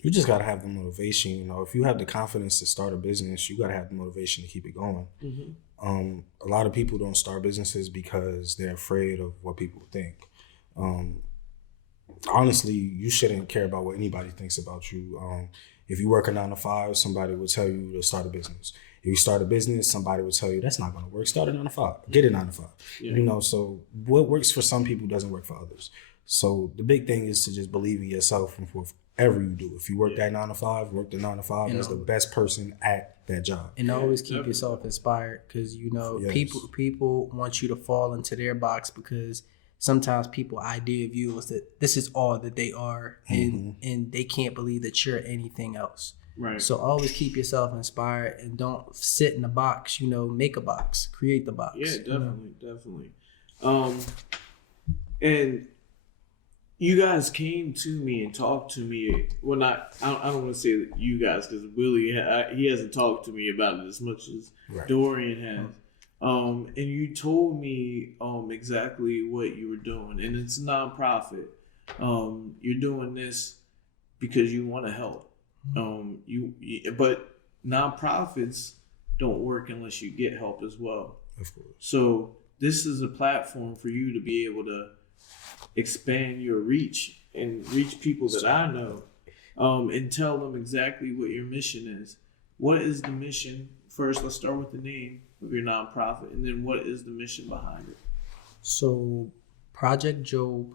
you just got to have the motivation. If you have the confidence to start a business, you got to have the motivation to keep it going. Mm-hmm. A lot of people don't start businesses because they're afraid of what people think. Honestly, you shouldn't care about what anybody thinks about you. If you work a 9 to 5, somebody will tell you to start a business. If you start a business, somebody will tell you that's not going to work. Start a 9 to 5. Get a 9 to 5. Yeah. So what works for some people doesn't work for others. So the big thing is to just believe in yourself and whatever you do. If you work that 9 to 5, work the 9 to 5 as the best person at that job. And always keep yourself inspired, because people want you to fall into their box, because sometimes people idea of you is that this is all that they are, and they can't believe that you're anything else. Right. So always keep yourself inspired and don't sit in the box. Make a box, create the box. Yeah, definitely. And you guys came to me and talked to me. Well, I don't want to say that you guys, because Willie, he hasn't talked to me about it as much as Dorian has. And you told me exactly what you were doing, and it's a nonprofit. You're doing this because you want to help. But nonprofits don't work unless you get help as well. Of course. So this is a platform for you to be able to expand your reach and reach people that I know, and tell them exactly what your mission is. What is the mission? First, let's start with the name of your nonprofit, and then what is the mission behind it? So Project Jobe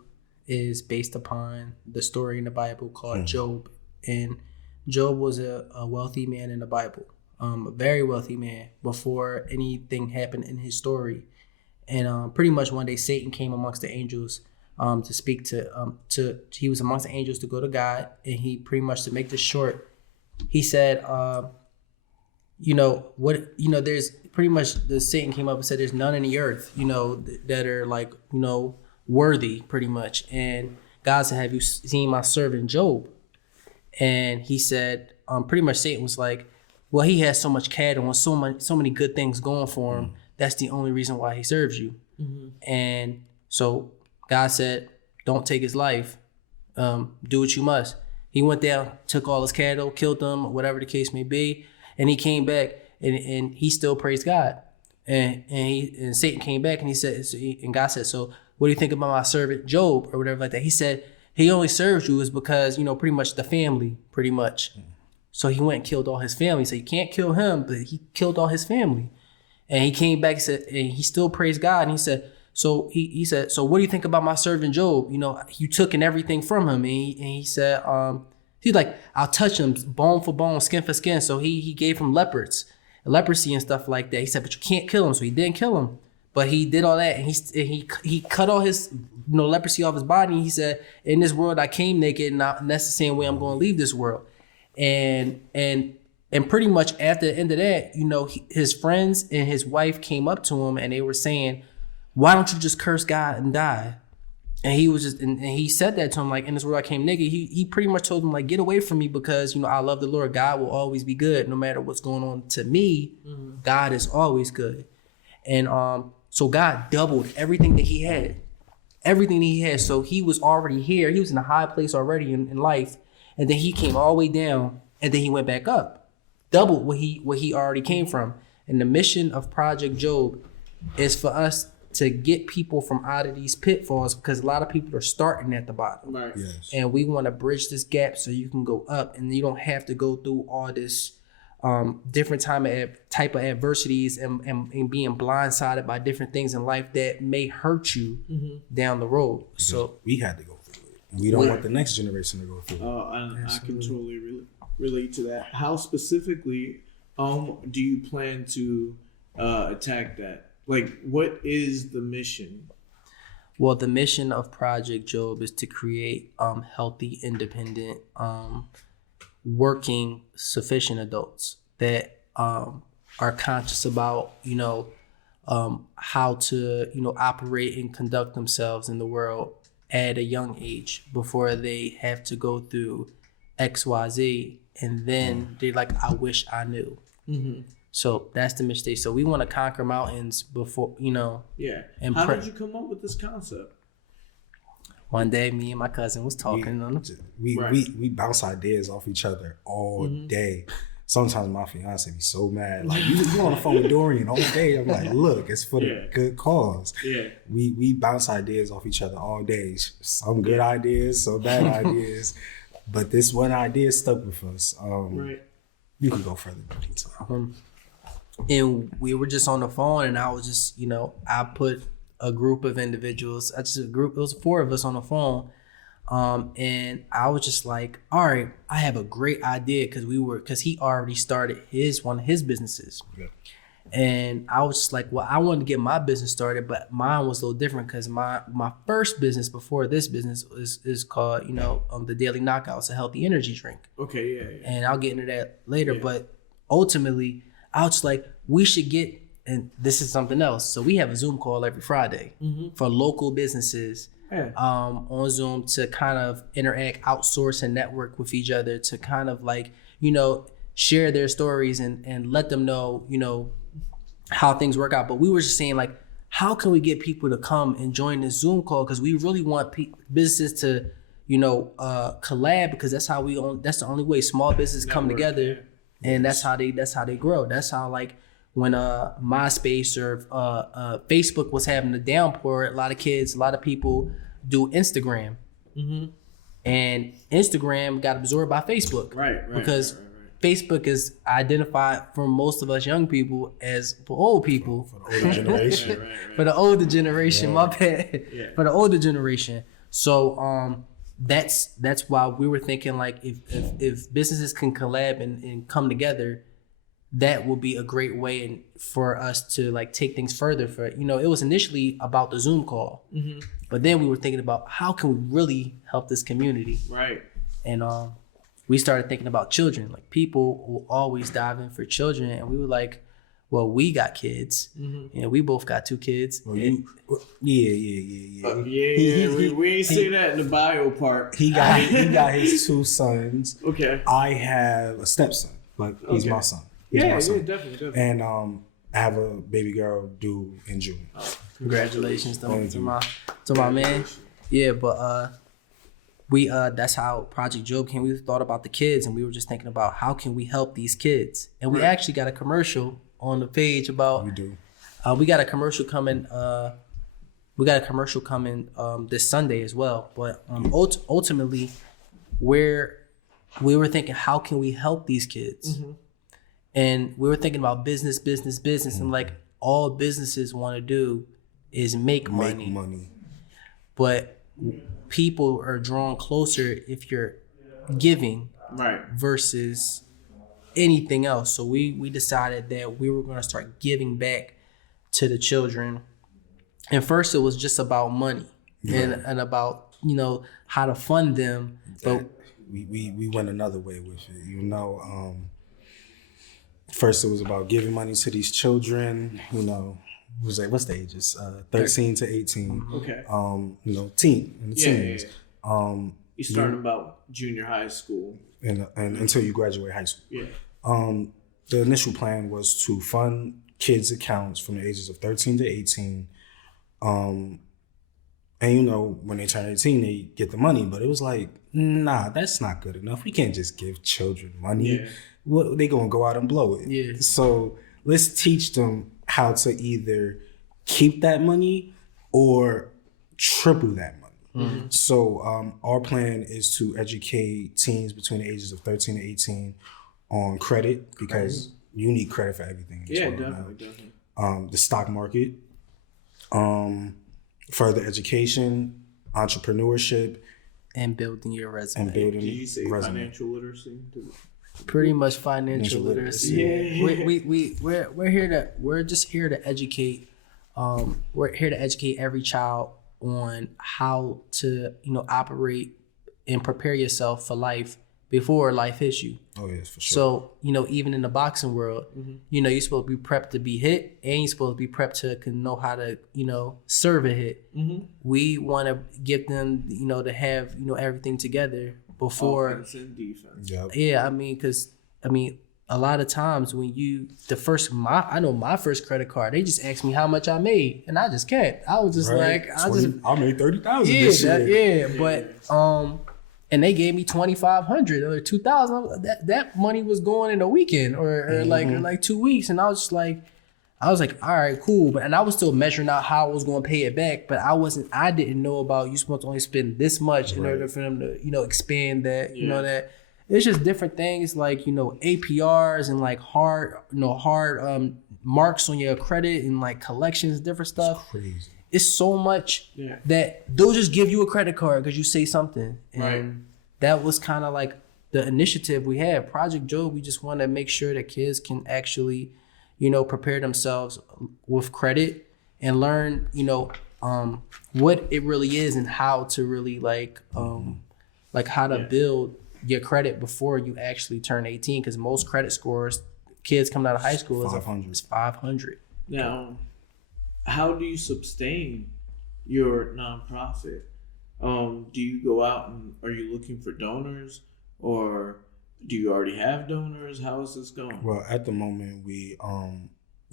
is based upon the story in the Bible called Job. And Job was a wealthy man in the Bible, a very wealthy man before anything happened in his story. And pretty much one day Satan came amongst the angels to speak he was amongst the angels to go to God. And he pretty much, to make this short, he said, there's pretty much, the Satan came up and said, there's none in the earth, that are like, worthy, pretty much. And God said, have you seen my servant Job? And he said, pretty much Satan was like, well, he has so much cattle and so many good things going for him. That's the only reason why he serves you. And so God said, don't take his life. Do what you must. He went down, took all his cattle, killed them, whatever the case may be. And he came back and he still praised God. And Satan came back and he said, and God said, so what do you think about my servant Job, or whatever like that? He said, he only serves you is because, pretty much the family, pretty much. So he went and killed all his family. So you can't kill him, but he killed all his family. And he came back and said, and he still praised God. And he said, so he said, so what do you think about my servant Job? You took and everything from him. And he said, he's like, I'll touch him bone for bone, skin for skin. So he gave him leprosy and stuff like that. He said, but you can't kill him. So he didn't kill him. But he did all that, and he cut all his leprosy off his body. And he said, in this world I came naked, and that's the same way I'm going to leave this world. And pretty much after the end of that, his friends and his wife came up to him, and they were saying, why don't you just curse God and die? And he was just, and he said that to him, like, in this world I came naked. He pretty much told them, like, get away from me, because I love the Lord. God will always be good, no matter what's going on to me. God is always good. And so God doubled everything that he had. So he was already here. He was in a high place already in life. And then he came all the way down, and then he went back up. Doubled what he already came from. And the mission of Project Jobe is for us to get people from out of these pitfalls, because a lot of people are starting at the bottom. Right. Yes. And we want to bridge this gap so you can go up, and you don't have to go through all this different type of adversities and being blindsided by different things in life that may hurt you down the road. Because so we had to go through it. We don't want the next generation to go through it. I can totally relate to that. How specifically do you plan to attack that? Like, what is the mission? Well, the mission of Project Jobe is to create healthy, independent, working, sufficient adults that are conscious about, how to, operate and conduct themselves in the world at a young age before they have to go through XYZ. And then they're like, I wish I knew. So that's the mistake. So we want to conquer mountains before, Yeah. And how did you come up with this concept? One day, me and my cousin was talking on the... We bounce ideas off each other all day. Sometimes my fiance be so mad. Like, you on the phone with Dorian all day. I'm like, look, it's for the good cause. Yeah. We bounce ideas off each other all day. Some good ideas, some bad ideas. But this one idea stuck with us. You can go further in detail. and we were just on the phone, and I was just, I put a group of individuals, it was 4 of us on the phone. And I was just like, all right, I have a great idea, because he already started one of his businesses. Yeah. And I was just like, well, I wanted to get my business started, but mine was a little different, because my first business before this business is called, the Daily Knockouts, a healthy energy drink. Okay, yeah. And I'll get into that later. Yeah. But ultimately, I was just like, we should get, and this is something else. So we have a Zoom call every Friday for local businesses. Yeah. On Zoom to kind of interact, outsource, and network with each other to kind of like, share their stories and let them know, how things work out. But we were just saying, like, how can we get people to come and join this Zoom call? Because we really want businesses to, collab, because that's the only way small businesses come together, and that's how they grow. That's how, like, when MySpace or Facebook was having a downpour, a lot of people do Instagram, and Instagram got absorbed by Facebook, right? Because Facebook is identified for most of us young people as for old people, for the older generation, for the older generation. My bad, for the older generation. So that's why we were thinking, like, if businesses can collab and come together, that will be a great way for us to, like, take things further. It was initially about the Zoom call, but then we were thinking about how can we really help this community, right? And we started thinking about children. Like, people will always dive in for children, and we were like, well, we got kids, and we both got 2 kids. Well, yeah. We ain't say that in the bio part. He got his 2 sons. Okay. I have a stepson, but he's my son. Definitely. And I have a baby girl due in June. Oh, congratulations to my man. Yeah, but we that's how Project Jobe came. We thought about the kids, and we were just thinking about how can we help these kids. And we actually got a commercial on the page about. We do. We got a commercial coming. This Sunday as well. But ultimately, we were thinking, how can we help these kids? And we were thinking about business, and like all businesses want to do is make money. But people are drawn closer if you're giving, right, versus anything else. So we decided that we were going to start giving back to the children. And first it was just about money and about, how to fund them. But we went another way with it, First, it was about giving money to these children. What's the ages? 13 to 18. Okay. Teens. Yeah. You started about junior high school, and until you graduate high school. Yeah. The initial plan was to fund kids' accounts from the ages of 13 to 18. And when they turn 18, they get the money. But it was like, nah, that's not good enough. We can't just give children money. Yeah. Well, they gonna go out and blow it. Yeah. So let's teach them how to either keep that money or triple that money. So our plan is to educate teens between the ages of 13 to 18 on credit, because you need credit for everything. Definitely. The stock market, further education, entrepreneurship, and building your resume. Did you say financial literacy? Pretty much financial literacy. Yeah. We're just here to educate. We're here to educate every child on how to operate and prepare yourself for life before life hits you. Oh yes, for sure. So even in the boxing world, you're supposed to be prepped to be hit, and you're supposed to be prepped to know how to serve a hit. We want to get them to have everything together before offense and defense. Yep. Yeah, because a lot of times when I know my first credit card, they just asked me how much I made, and I just can't. I was just like, I made 30,000 this year. But and they gave me 2,500 or 2,000. That money was going in a weekend or like 2 weeks, and I was like, all right, cool. And I was still measuring out how I was going to pay it back, but I didn't know about you're supposed to only spend this much in order for them to expand that. That it's just different things like APRs and like hard marks on your credit and like collections, different stuff. It's crazy. It's so much that they'll just give you a credit card because you say something. And Right. that was kind of like the initiative we had. Project Jobe, we just want to make sure that kids can actually, prepare themselves with credit and learn, what it really is and how to really like how to build your credit before you actually turn 18. Because most credit scores, kids coming out of high school, is 500. Now, how do you sustain your nonprofit? Do you go out and are you looking for donors, or do you already have donors? How is this going? Well, at the moment, we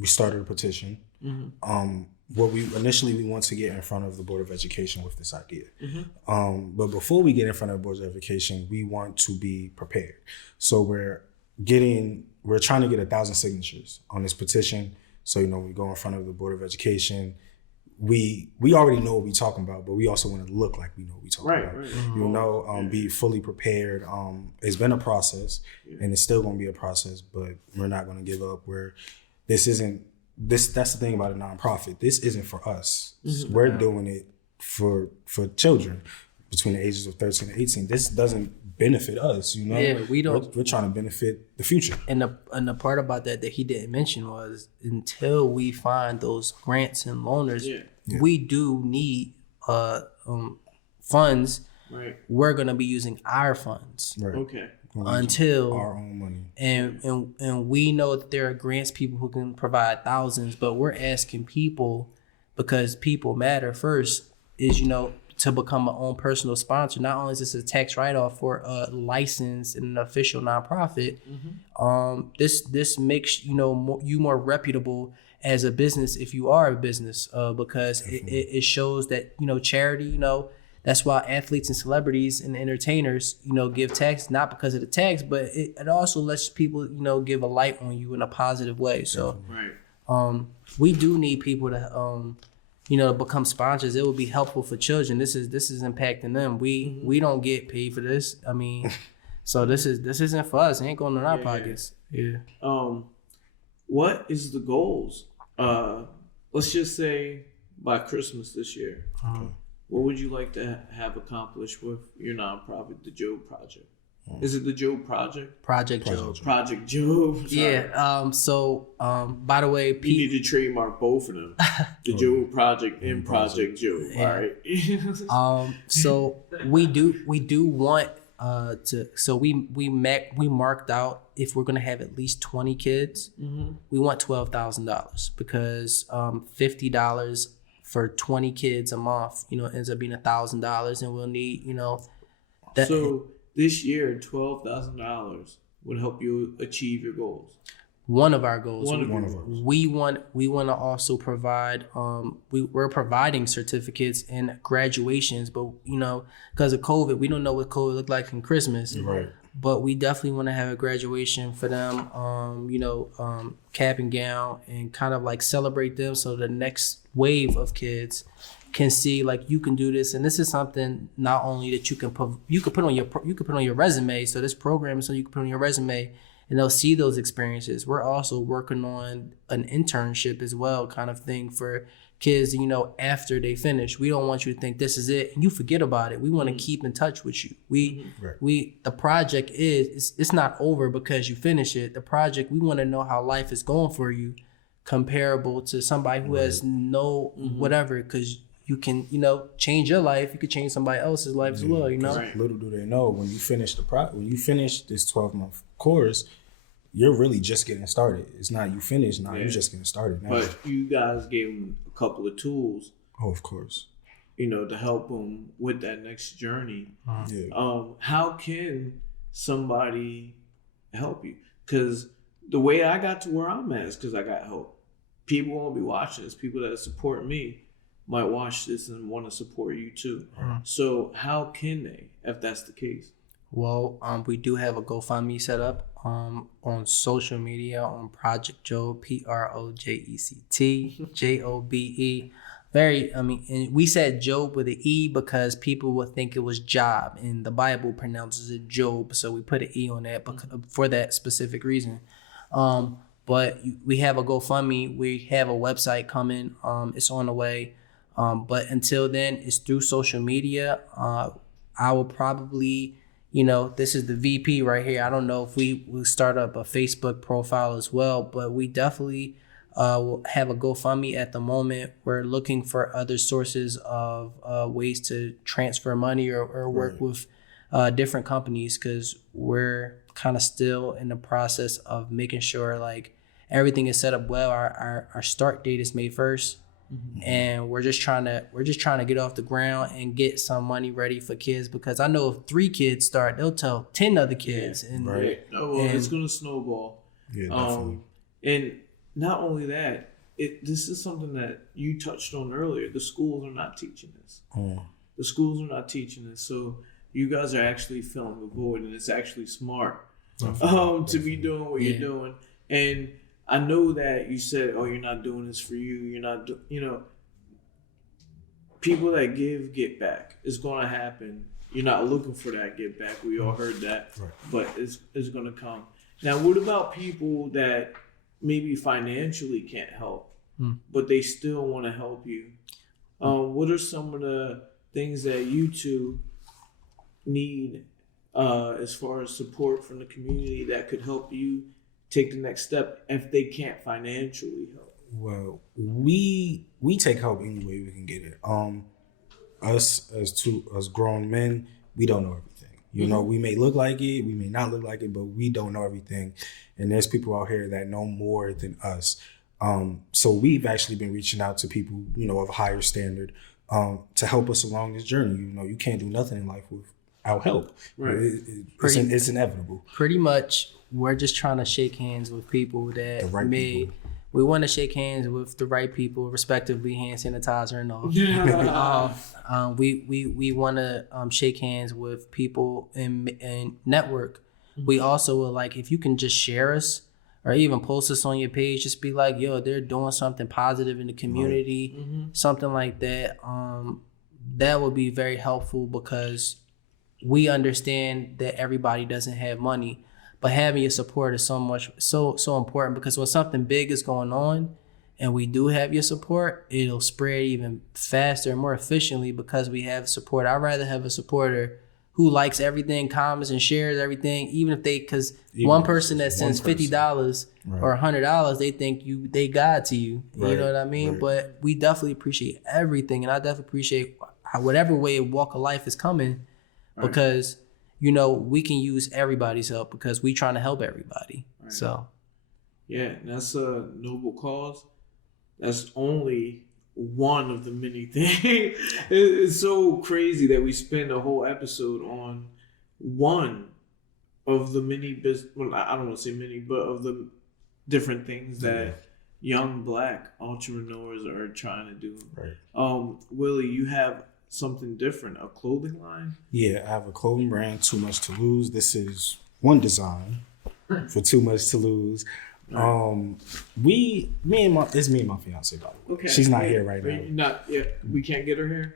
started a petition. Mm-hmm. What we want to get in front of the Board of Education with this idea. Mm-hmm. But before we get in front of the Board of Education, we want to be prepared. So we're trying to get 1,000 signatures on this petition. So, we go in front of the Board of Education. We already know what we're talking about, but we also want to look like we know what we're talking about. Right. Be fully prepared. It's been a process, and it's still going to be a process, but we're not going to give up. That's the thing about a nonprofit. This isn't for us. Mm-hmm. We're doing it for children between the ages of 13 and 18. This doesn't benefit us, Yeah, we don't. We're trying to benefit the future. And the part about that he didn't mention was until we find those grants and loaners, we do need funds. Right. We're gonna be using our funds. Right. Okay. Until our own money. And we know that there are grants people who can provide thousands, but we're asking people, because people matter first, is to become an own personal sponsor. Not only is this a tax write-off for a license and an official nonprofit, this makes you more reputable as a business if you are a business, because it shows that charity. That's why athletes and celebrities and entertainers give tax, not because of the tax, but it also lets people give a light on you in a positive way. So we do need people to become sponsors. It would be helpful for children. This is impacting them. We don't get paid for this. I mean, so this isn't for us. It ain't going in our pockets. Yeah. What is the goals? Let's just say by Christmas this year. What would you like to have accomplished with your nonprofit, the Jobe Project? Is it the Jobe Project? Project Jobe. Project Jobe. Sorry. Yeah. So, by the way, you need to trademark both of them, the Jobe Project and Project Jobe. Yeah. All right. So we do want to. So we marked out, if we're gonna have at least 20 kids, we want $12,000, because $50 for 20 kids a month, ends up being $1,000, and we'll need, that. So this year, $12,000 would help you achieve your goals. One of our goals. One of ours. We want to also provide. We're providing certificates and graduations, but because of COVID, we don't know what COVID looked like in Christmas. Right. But we definitely want to have a graduation for them. Cap and gown, and kind of like celebrate them, so the next wave of kids can see like you can do this, and this is something not only that you can put on your resume. So this program is so you can put on your resume, and they'll see those experiences. We're also working on an internship as well, kind of thing for kids, after they finish. We don't want you to think this is it and you forget about it. We want to keep in touch with you. The project it's not over because you finish it. The project, we want to know how life is going for you, comparable to somebody who has no whatever, because you can, change your life. You could change somebody else's life as well, Right. Little do they know, when you finish this 12-month course, you're really just getting started. It's not you finished now. You're just getting started now. But you guys gave them a couple of tools. Oh, of course. To help them with that next journey. Yeah. How can somebody help you? Because the way I got to where I'm at is because I got help. People won't be watching this. People that support me might watch this and want to support you too. So how can they, if that's the case? Well, we do have a GoFundMe set up on social media on Project Jobe, Project Jobe. And we said Job with an E because people would think it was job, and the Bible pronounces it Job, so we put an E on that for that specific reason. But we have a GoFundMe. We have a website coming. It's on the way. But until then, it's through social media. I will probably, this is the VP right here. I don't know if we will start up a Facebook profile as well, but we definitely will have a GoFundMe at the moment. We're looking for other sources of ways to transfer money or work with different companies, because we're kind of still in the process of making sure like everything is set up well. Our start date is May 1st. Mm-hmm. And we're just trying to get off the ground and get some money ready for kids, because I know if 3 kids start, they'll tell 10 other kids. Yeah, right. It's gonna snowball. Yeah, definitely. And not only that, this is something that you touched on earlier. The schools are not teaching this. The schools are not teaching this. So you guys are actually filling the void, and it's actually smart to be doing what you're doing. And I know that you said, "Oh, you're not doing this for you. You're not, people that give get back. It's going to happen. You're not looking for that get back. We all heard that, but it's going to come. Now, what about people that maybe financially can't help, but they still want to help you? What are some of the things that you two need as far as support from the community that could help you take the next step if they can't financially help? Well, we take help any way we can get it. Us as grown men, we don't know everything. We may look like it, we may not look like it, but we don't know everything. And there's people out here that know more than us. So we've actually been reaching out to people, of a higher standard, to help us along this journey. You can't do nothing in life without help. Right. It's inevitable. Pretty much. We're just trying to shake hands with people that we want to shake hands with the right people, respectively, hand sanitizer and all. We want to shake hands with people and network. Mm-hmm. We also would like, if you can just share us or even post us on your page, just be like, yo, they're doing something positive in the community, something like that. That would be very helpful, because we understand that everybody doesn't have money. But having your support is so important, because when something big is going on and we do have your support, it'll spread even faster and more efficiently because we have support. I'd rather have a supporter who likes everything, comments and shares everything, because one person that sends $50 or $100, they think they God to you. Right. You know what I mean? Right. But we definitely appreciate everything, and I definitely appreciate whatever way of walk of life is coming, because we can use everybody's help, because we trying to help everybody. Right. So, yeah, that's a noble cause. That's only one of the many things. It's so crazy that we spend a whole episode on one of the many business. Well, I don't want to say many, but of the different things that young Black entrepreneurs are trying to do. Right. Willie, you have something different, a clothing line? Yeah, I have a clothing brand, Too Much to Lose. This is one design for Too Much to Lose. Right. It's me and my fiance, by the way. Okay. She's not here right now. We can't get her here?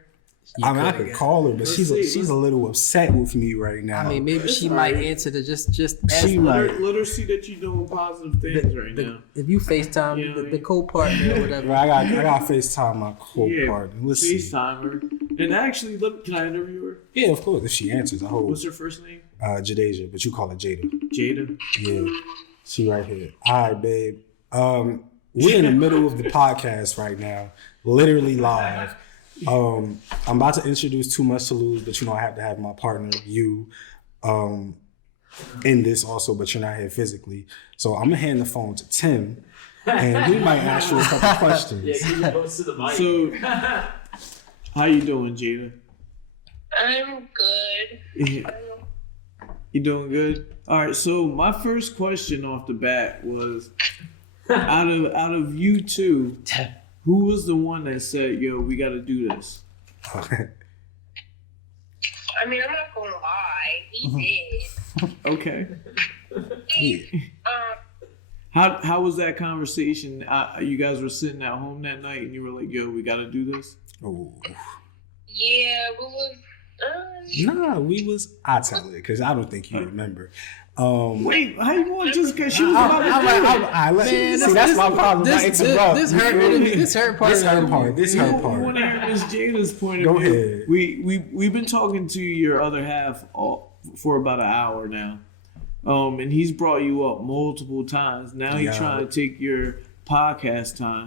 I could call her, but she's a little upset with me right now. I mean, maybe she might answer to just ask. Let her see that you're doing positive things right now. If you FaceTime the co-partner or whatever. I got FaceTime my co-partner. Let's FaceTime her. And actually, can I interview her? Yeah, of course. If she answers, I hope. What's her first name? Jadeja, but you call her Jada. Jada? Yeah. She right here. All right, babe. We're in the middle of the podcast right now, literally live. I'm about to introduce Too Much to Lose, but I have to have my partner, you, in this also, but you're not here physically. So I'm gonna hand the phone to Tim, and he might ask you a couple questions. Yeah, get you close to the mic. So, how you doing, Jada? I'm good. Yeah. You doing good? All right. So my first question off the bat was, out of you two, who was the one that said, "Yo, we got to do this"? I mean, I'm not gonna lie, he did. Okay. How was that conversation? You guys were sitting at home that night, and you were like, "Yo, we got to do this." Oh. Yeah, we was. Nah, we was. I tell it because I don't think you remember. Wait, how you want just because she was Man, that's my problem. This hurt part. This her part. We want to hear Miss Jada's point of view. Go ahead. We've been talking to your other half for about an hour now, and he's brought you up multiple times. Now he's trying to take your podcast time.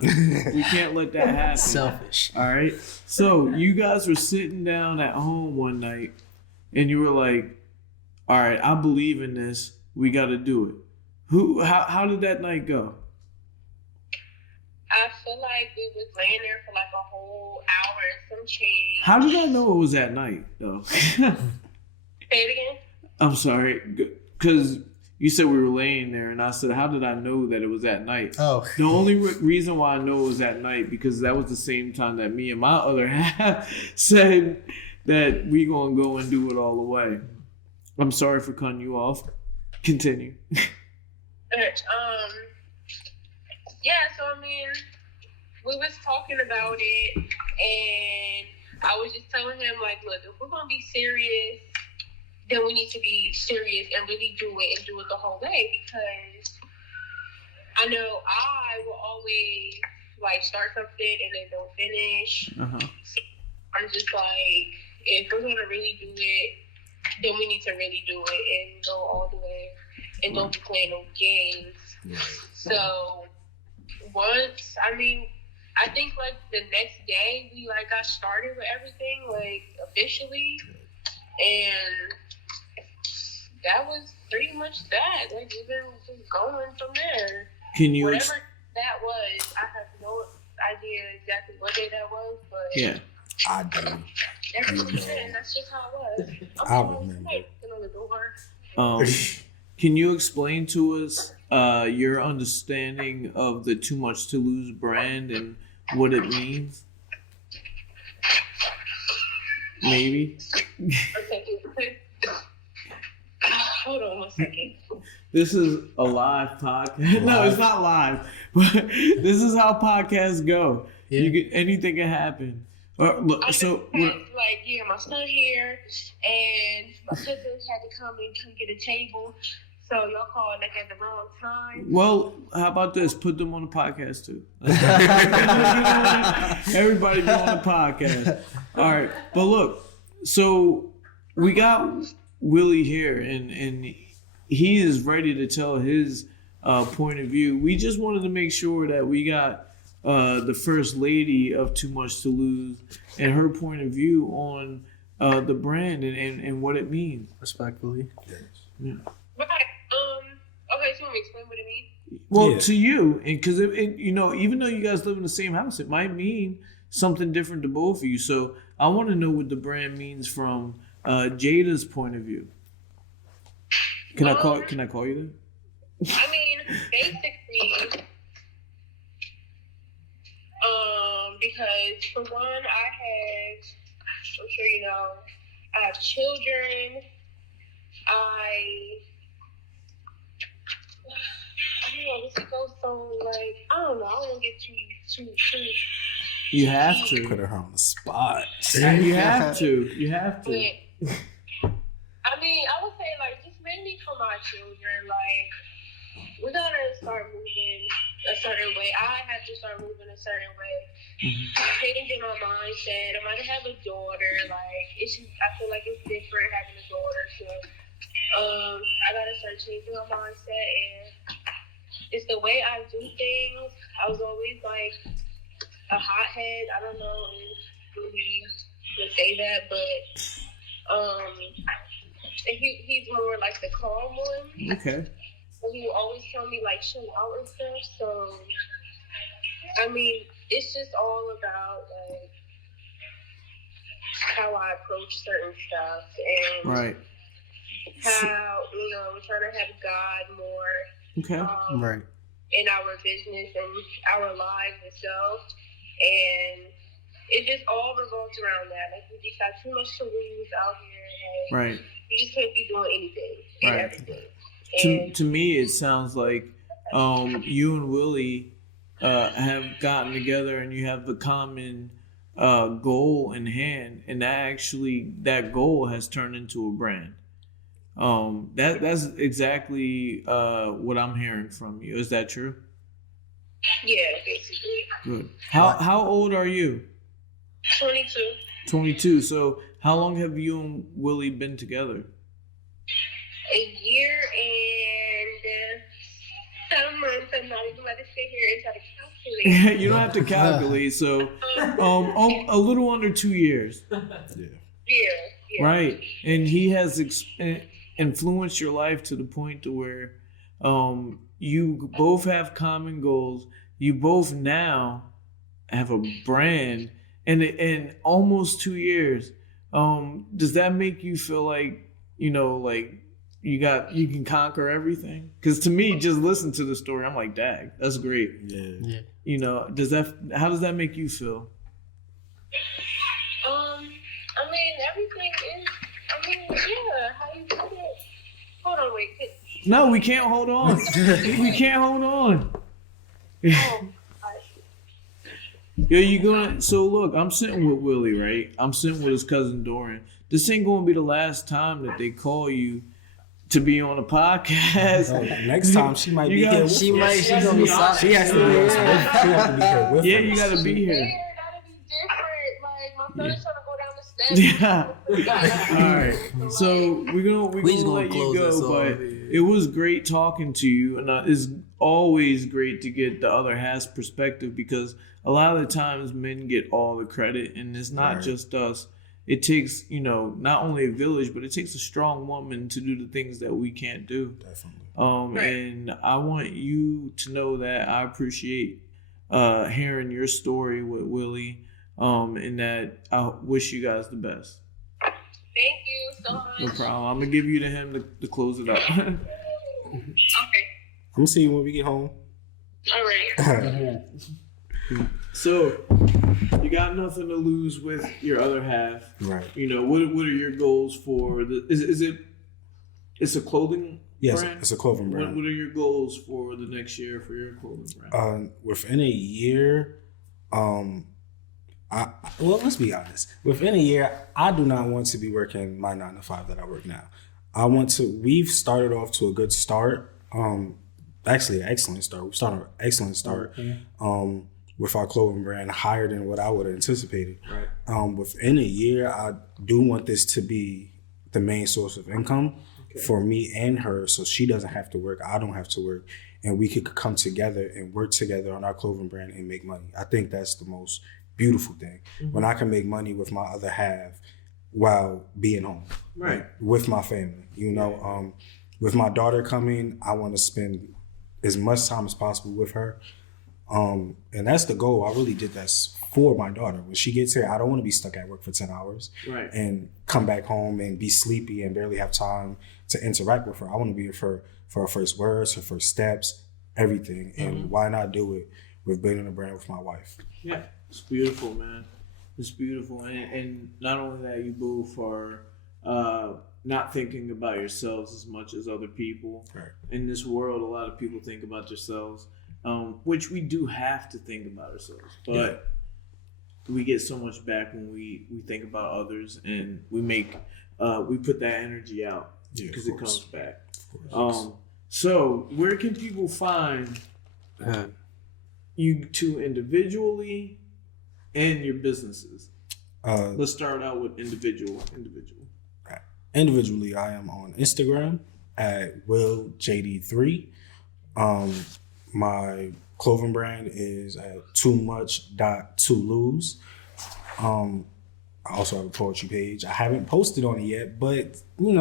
We can't let that happen. Selfish. All right. So you guys were sitting down at home one night, and you were like, "All right, I believe in this. We got to do it." How did that night go? I feel like we was laying there for like a whole hour and some change. How did I know it was at night, though? Say it again? I'm sorry, because you said we were laying there, and I said, how did I know that it was at night? Oh. The only reason why I know it was at night, because that was the same time that me and my other half said that we going to go and do it all the way. I'm sorry for cutting you off. Continue. Yeah, so I mean, we was talking about it, and I was just telling him, like, look, if we're going to be serious, then we need to be serious and really do it and do it the whole way, because I know I will always, like, start something and then don't finish. So I'm just like, if we're going to really do it, then we need to really do it and go all the way and don't be playing no games. So once, I mean, I think like the next day we like got started with everything like officially, and that was pretty much that. Like we've been just going from there. Can you whatever that was? I have no idea exactly what day that was, but yeah, I do. That's just how it was. I remember. On the door. Can you explain to us your understanding of the Too Much to Lose brand and what it means? Maybe. Okay. Hold on 1 second. This is a live podcast. No, it's not live. But this is how podcasts go. Yeah. Anything can happen. Look, so like my son here, and my cousins had to come get a table. So y'all called like at the wrong time. Well, how about this? Put them on the podcast too. Everybody be on the podcast. All right, but look, so we got Willie here, and he is ready to tell his point of view. We just wanted to make sure that we got the first lady of Too Much to Lose and her point of view on the brand and what it means. Respectfully. Yeah. Right. Okay, so you want me to explain what it means? Well, to you, and because even though you guys live in the same house, it might mean something different to both of you. So I want to know what the brand means from Jada's point of view. Can I call you that? I mean, basically, because for one, I'm sure you know, I have children. I don't know, this goes so like, I don't know, I don't want to get too. You have to put her on the spot. You have to. But, I mean, I would say like just mainly for my children, like we gotta start moving a certain way. I have to start moving a certain way. Changing my mindset. I might have a daughter. Like it's just, I feel like it's different having a daughter. So I gotta start changing my mindset, and it's the way I do things. I was always like a hothead. I don't know if really to say that, but he's more like the calm one. Okay. He will always tell me like chill out and stuff. So I mean, it's just all about like how I approach certain stuff and right. How we're trying to have God more. Okay. Right. In our business and our lives itself, and it just all revolves around that. Like we just got too much to lose out here. Like, right. You just can't be doing anything and everything. To me, it sounds like you and Willie have gotten together and you have the common goal in hand, and that goal has turned into a brand. That's exactly what I'm hearing from you. Is that true? Yeah, basically. Good. How old are you? 22. 22. So how long have you and Willie been together? A year and 7 months. I'm not even about to sit here and try to calculate. You don't have to calculate. So a little under 2 years. Yeah. Right. And he has influenced your life to the point to where you both have common goals. You both now have a brand, and in almost 2 years, does that make you feel like, like you can conquer everything? Because to me, just listen to the story, I'm like, dang, that's great. Yeah. How does that make you feel? I mean, everything is. I mean, yeah. How you put it? Hold on, wait. No, we can't hold on. We can't hold on. Yo, you gonna? So look, I'm sitting with Willie, right? I'm sitting with his cousin Dorian. This ain't gonna be the last time that they call you to be on a podcast. Next time she might be here. She's gonna be silent. She has to be here. She has to be here with Yeah, us. you gotta be here. That'll be different. Like my son is trying to go down the steps. Yeah. All right. So we're gonna let you go, but it was great talking to you, and it's always great to get the other half's perspective, because a lot of the times men get all the credit, and it's not just us. It takes, not only a village, but it takes a strong woman to do the things that we can't do. Definitely. And I want you to know that I appreciate hearing your story with Willie, and that I wish you guys the best. Thank you so much. No problem. I'm gonna give you to him to close it up. Okay. I'm gonna see you when we get home. All right. So, you got nothing to lose with your other half. Right. What are your goals for the? It's a clothing Yes, brand? it's a clothing brand. What are your goals for the next year for your clothing brand? Within a year, let's be honest. Within a year, I do not want to be working my 9 to 5 that I work now. We've started off to a good start. Actually, an excellent start. We've started an excellent start. With our clothing brand, higher than what I would have anticipated. Right. Within a year, I do want this to be the main source of income for me and her, so she doesn't have to work, I don't have to work, and we could come together and work together on our clothing brand and make money. I think that's the most beautiful thing. When I can make money with my other half while being home, Right. with my family. With my daughter coming, I want to spend as much time as possible with her. And that's the goal. I really did that for my daughter. When she gets here, I don't want to be stuck at work for 10 hours and come back home and be sleepy and barely have time to interact with her. I want to be with her for her first words, her first steps, everything. And why not do it with building a brand with my wife? Yeah, it's beautiful, man. It's beautiful. And not only that, you both are not thinking about yourselves as much as other people. Right. In this world, a lot of people think about themselves. Which we do have to think about ourselves, but we get so much back when we think about others, and we put that energy out because it comes back. So where can people find you two individually and your businesses? Let's start out with individual. Individually, I am on Instagram at WillJD3. My clothing brand is at toommuch.tolose. I also have a poetry page. I haven't posted on it yet, but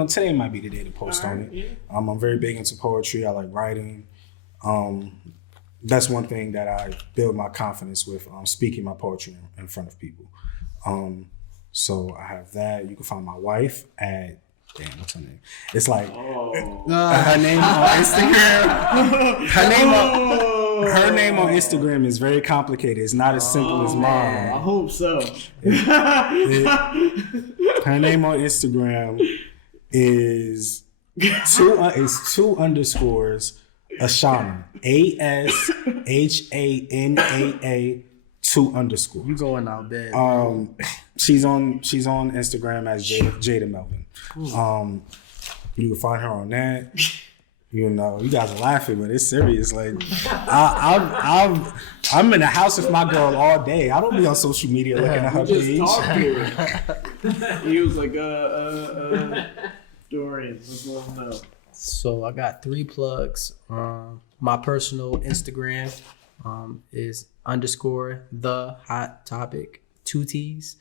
today might be the day to post on it. Yeah. I'm very big into poetry. I like writing. That's one thing that I build my confidence with, speaking my poetry in front of people. So I have that. You can find my wife at what's her name? It's like her name on Instagram. Her name on Instagram is very complicated. It's not as simple as mine. I hope so. Her name on Instagram is two underscores Ashana. ASHANAA 2 underscores. You going out bad. She's on Instagram as Jada Melvin. You can find her on that. You know, you guys are laughing, but it's serious. Like, I'm in the house with my girl all day. I don't be on social media looking at her Just page. talk to her. He was like, Dorian, let's let him know. So I got 3 plugs. My personal Instagram is _ the hot topic 2 T's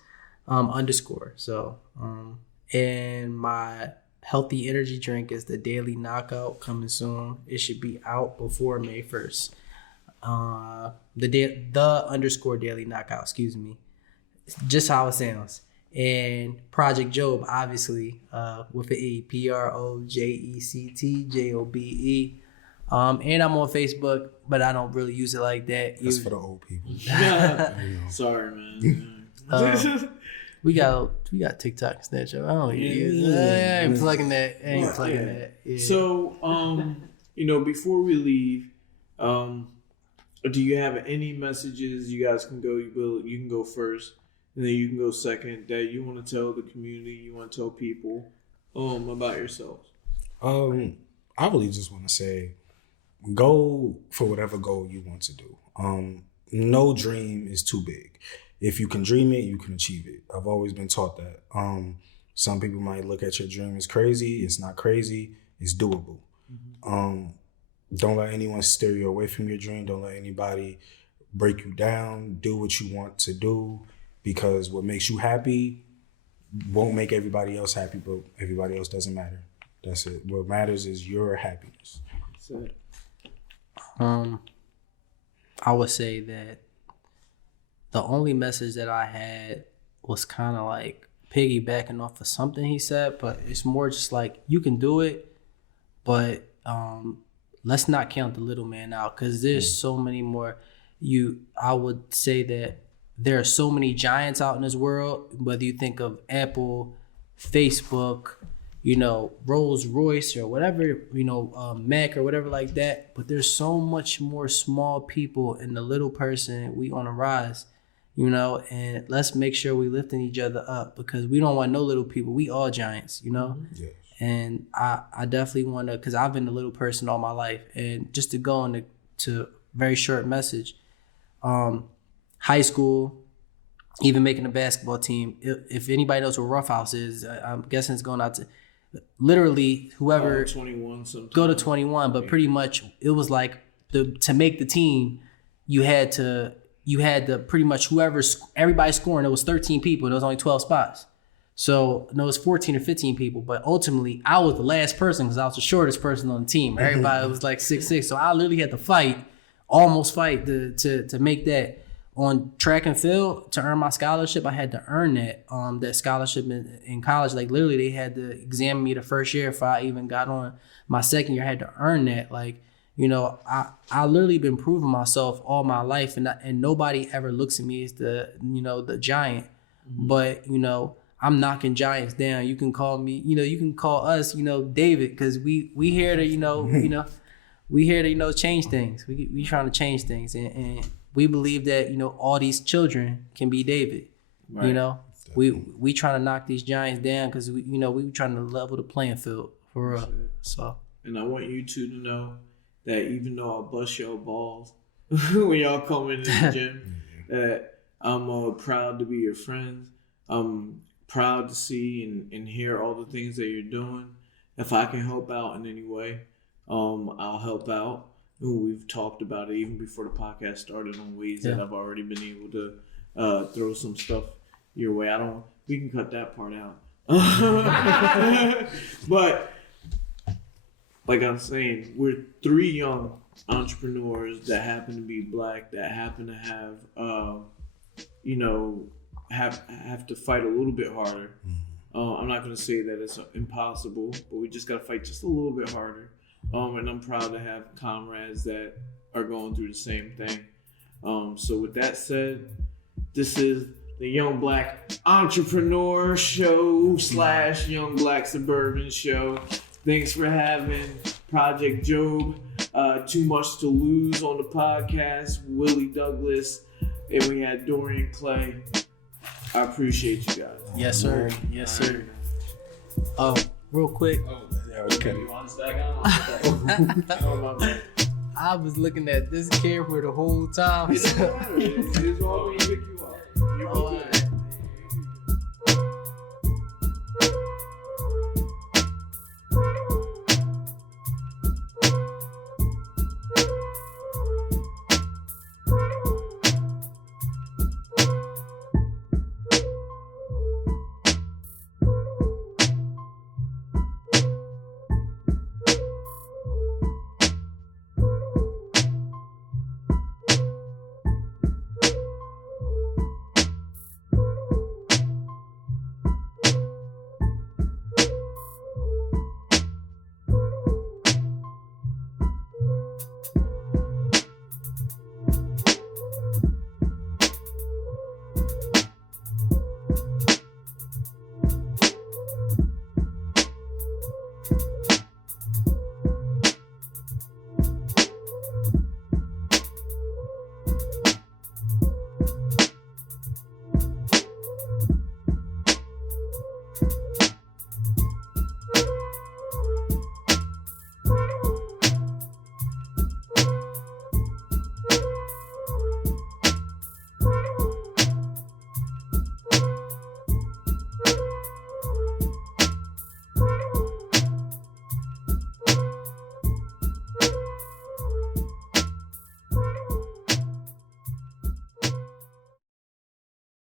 _ So and my healthy energy drink is the Daily Knockout, coming soon. It should be out before May 1st. The _ Daily Knockout, excuse me. Just how it sounds. And Project Jobe, obviously, with an E, PROJECTJOBE. And I'm on Facebook, but I don't really use it like that. That's for the old people. Sorry, man. We got TikTok and Snapchat. I don't use it. I ain't plugging that. Yeah. So, before we leave, do you have any messages you guys can go? You can go first, and then you can go second. That you want to tell the community, you want to tell people, about yourselves. I really just want to say, go for whatever goal you want to do. No dream is too big. If you can dream it, you can achieve it. I've always been taught that. Some people might look at your dream as crazy. It's not crazy. It's doable. Mm-hmm. Don't let anyone steer you away from your dream. Don't let anybody break you down. Do what you want to do, because what makes you happy won't make everybody else happy, but everybody else doesn't matter. That's it. What matters is your happiness. That's it. I would say that the only message that I had was kind of like piggybacking off of something he said, but it's more just like, you can do it, but let's not count the little man out, because there's so many more. I would say that there are so many giants out in this world, whether you think of Apple, Facebook, Rolls Royce or whatever, Mac or whatever like that. But there's so much more small people in the little person. We on a rise, and let's make sure we lifting each other up, because we don't want no little people. We all giants, Yes. And I definitely want to, because I've been a little person all my life. And just to go into very short message, high school, even making a basketball team. If anybody knows what Rough House is, I'm guessing it's going out to literally whoever 21 sometimes. Go to 21, but pretty much it was like to make the team, you had to pretty much everybody scoring. It was 13 people. There was only 12 spots. So no, it was 14 or 15 people. But ultimately, I was the last person because I was the shortest person on the team. Everybody was like 6'6". So I literally had to almost fight to make that. On track and field, to earn my scholarship, I had to earn that scholarship in college. Like, literally, they had to examine me the first year if I even got on. My second year, I had to earn that. Like, I literally been proving myself all my life, and nobody ever looks at me as the giant. Mm-hmm. But, I'm knocking giants down. You can call me, you can call us, David, because we here to, we here to, change things. We trying to change things, and we believe that, all these children can be David. Right. We trying to knock these giants down because we trying to level the playing field for real. So. And I want you two to know that even though I'll bust your balls when y'all come into the gym, that I'm proud to be your friends. I'm proud to see and hear all the things that you're doing. If I can help out in any way, I'll help out. We've talked about it even before the podcast started on ways that I've already been able to throw some stuff your way. We can cut that part out. But like I'm saying, we're 3 young entrepreneurs that happen to be Black, that happen to have, have to fight a little bit harder. I'm not going to say that it's impossible, but we just got to fight just a little bit harder. And I'm proud to have comrades that are going through the same thing. So with that said, this is the Young Black Entrepreneur Show / Young Black Suburban Show. Thanks for having Project Jobe, Too Much to Lose on the podcast, Willie Douglas, and we had Dorian Clay. I appreciate you guys. Yes, sir. Yes, sir. Real quick. Okay. You want to stack on? Oh, my bad. I was looking at this camera the whole time. It's all gonna pick you up. You Oh, good.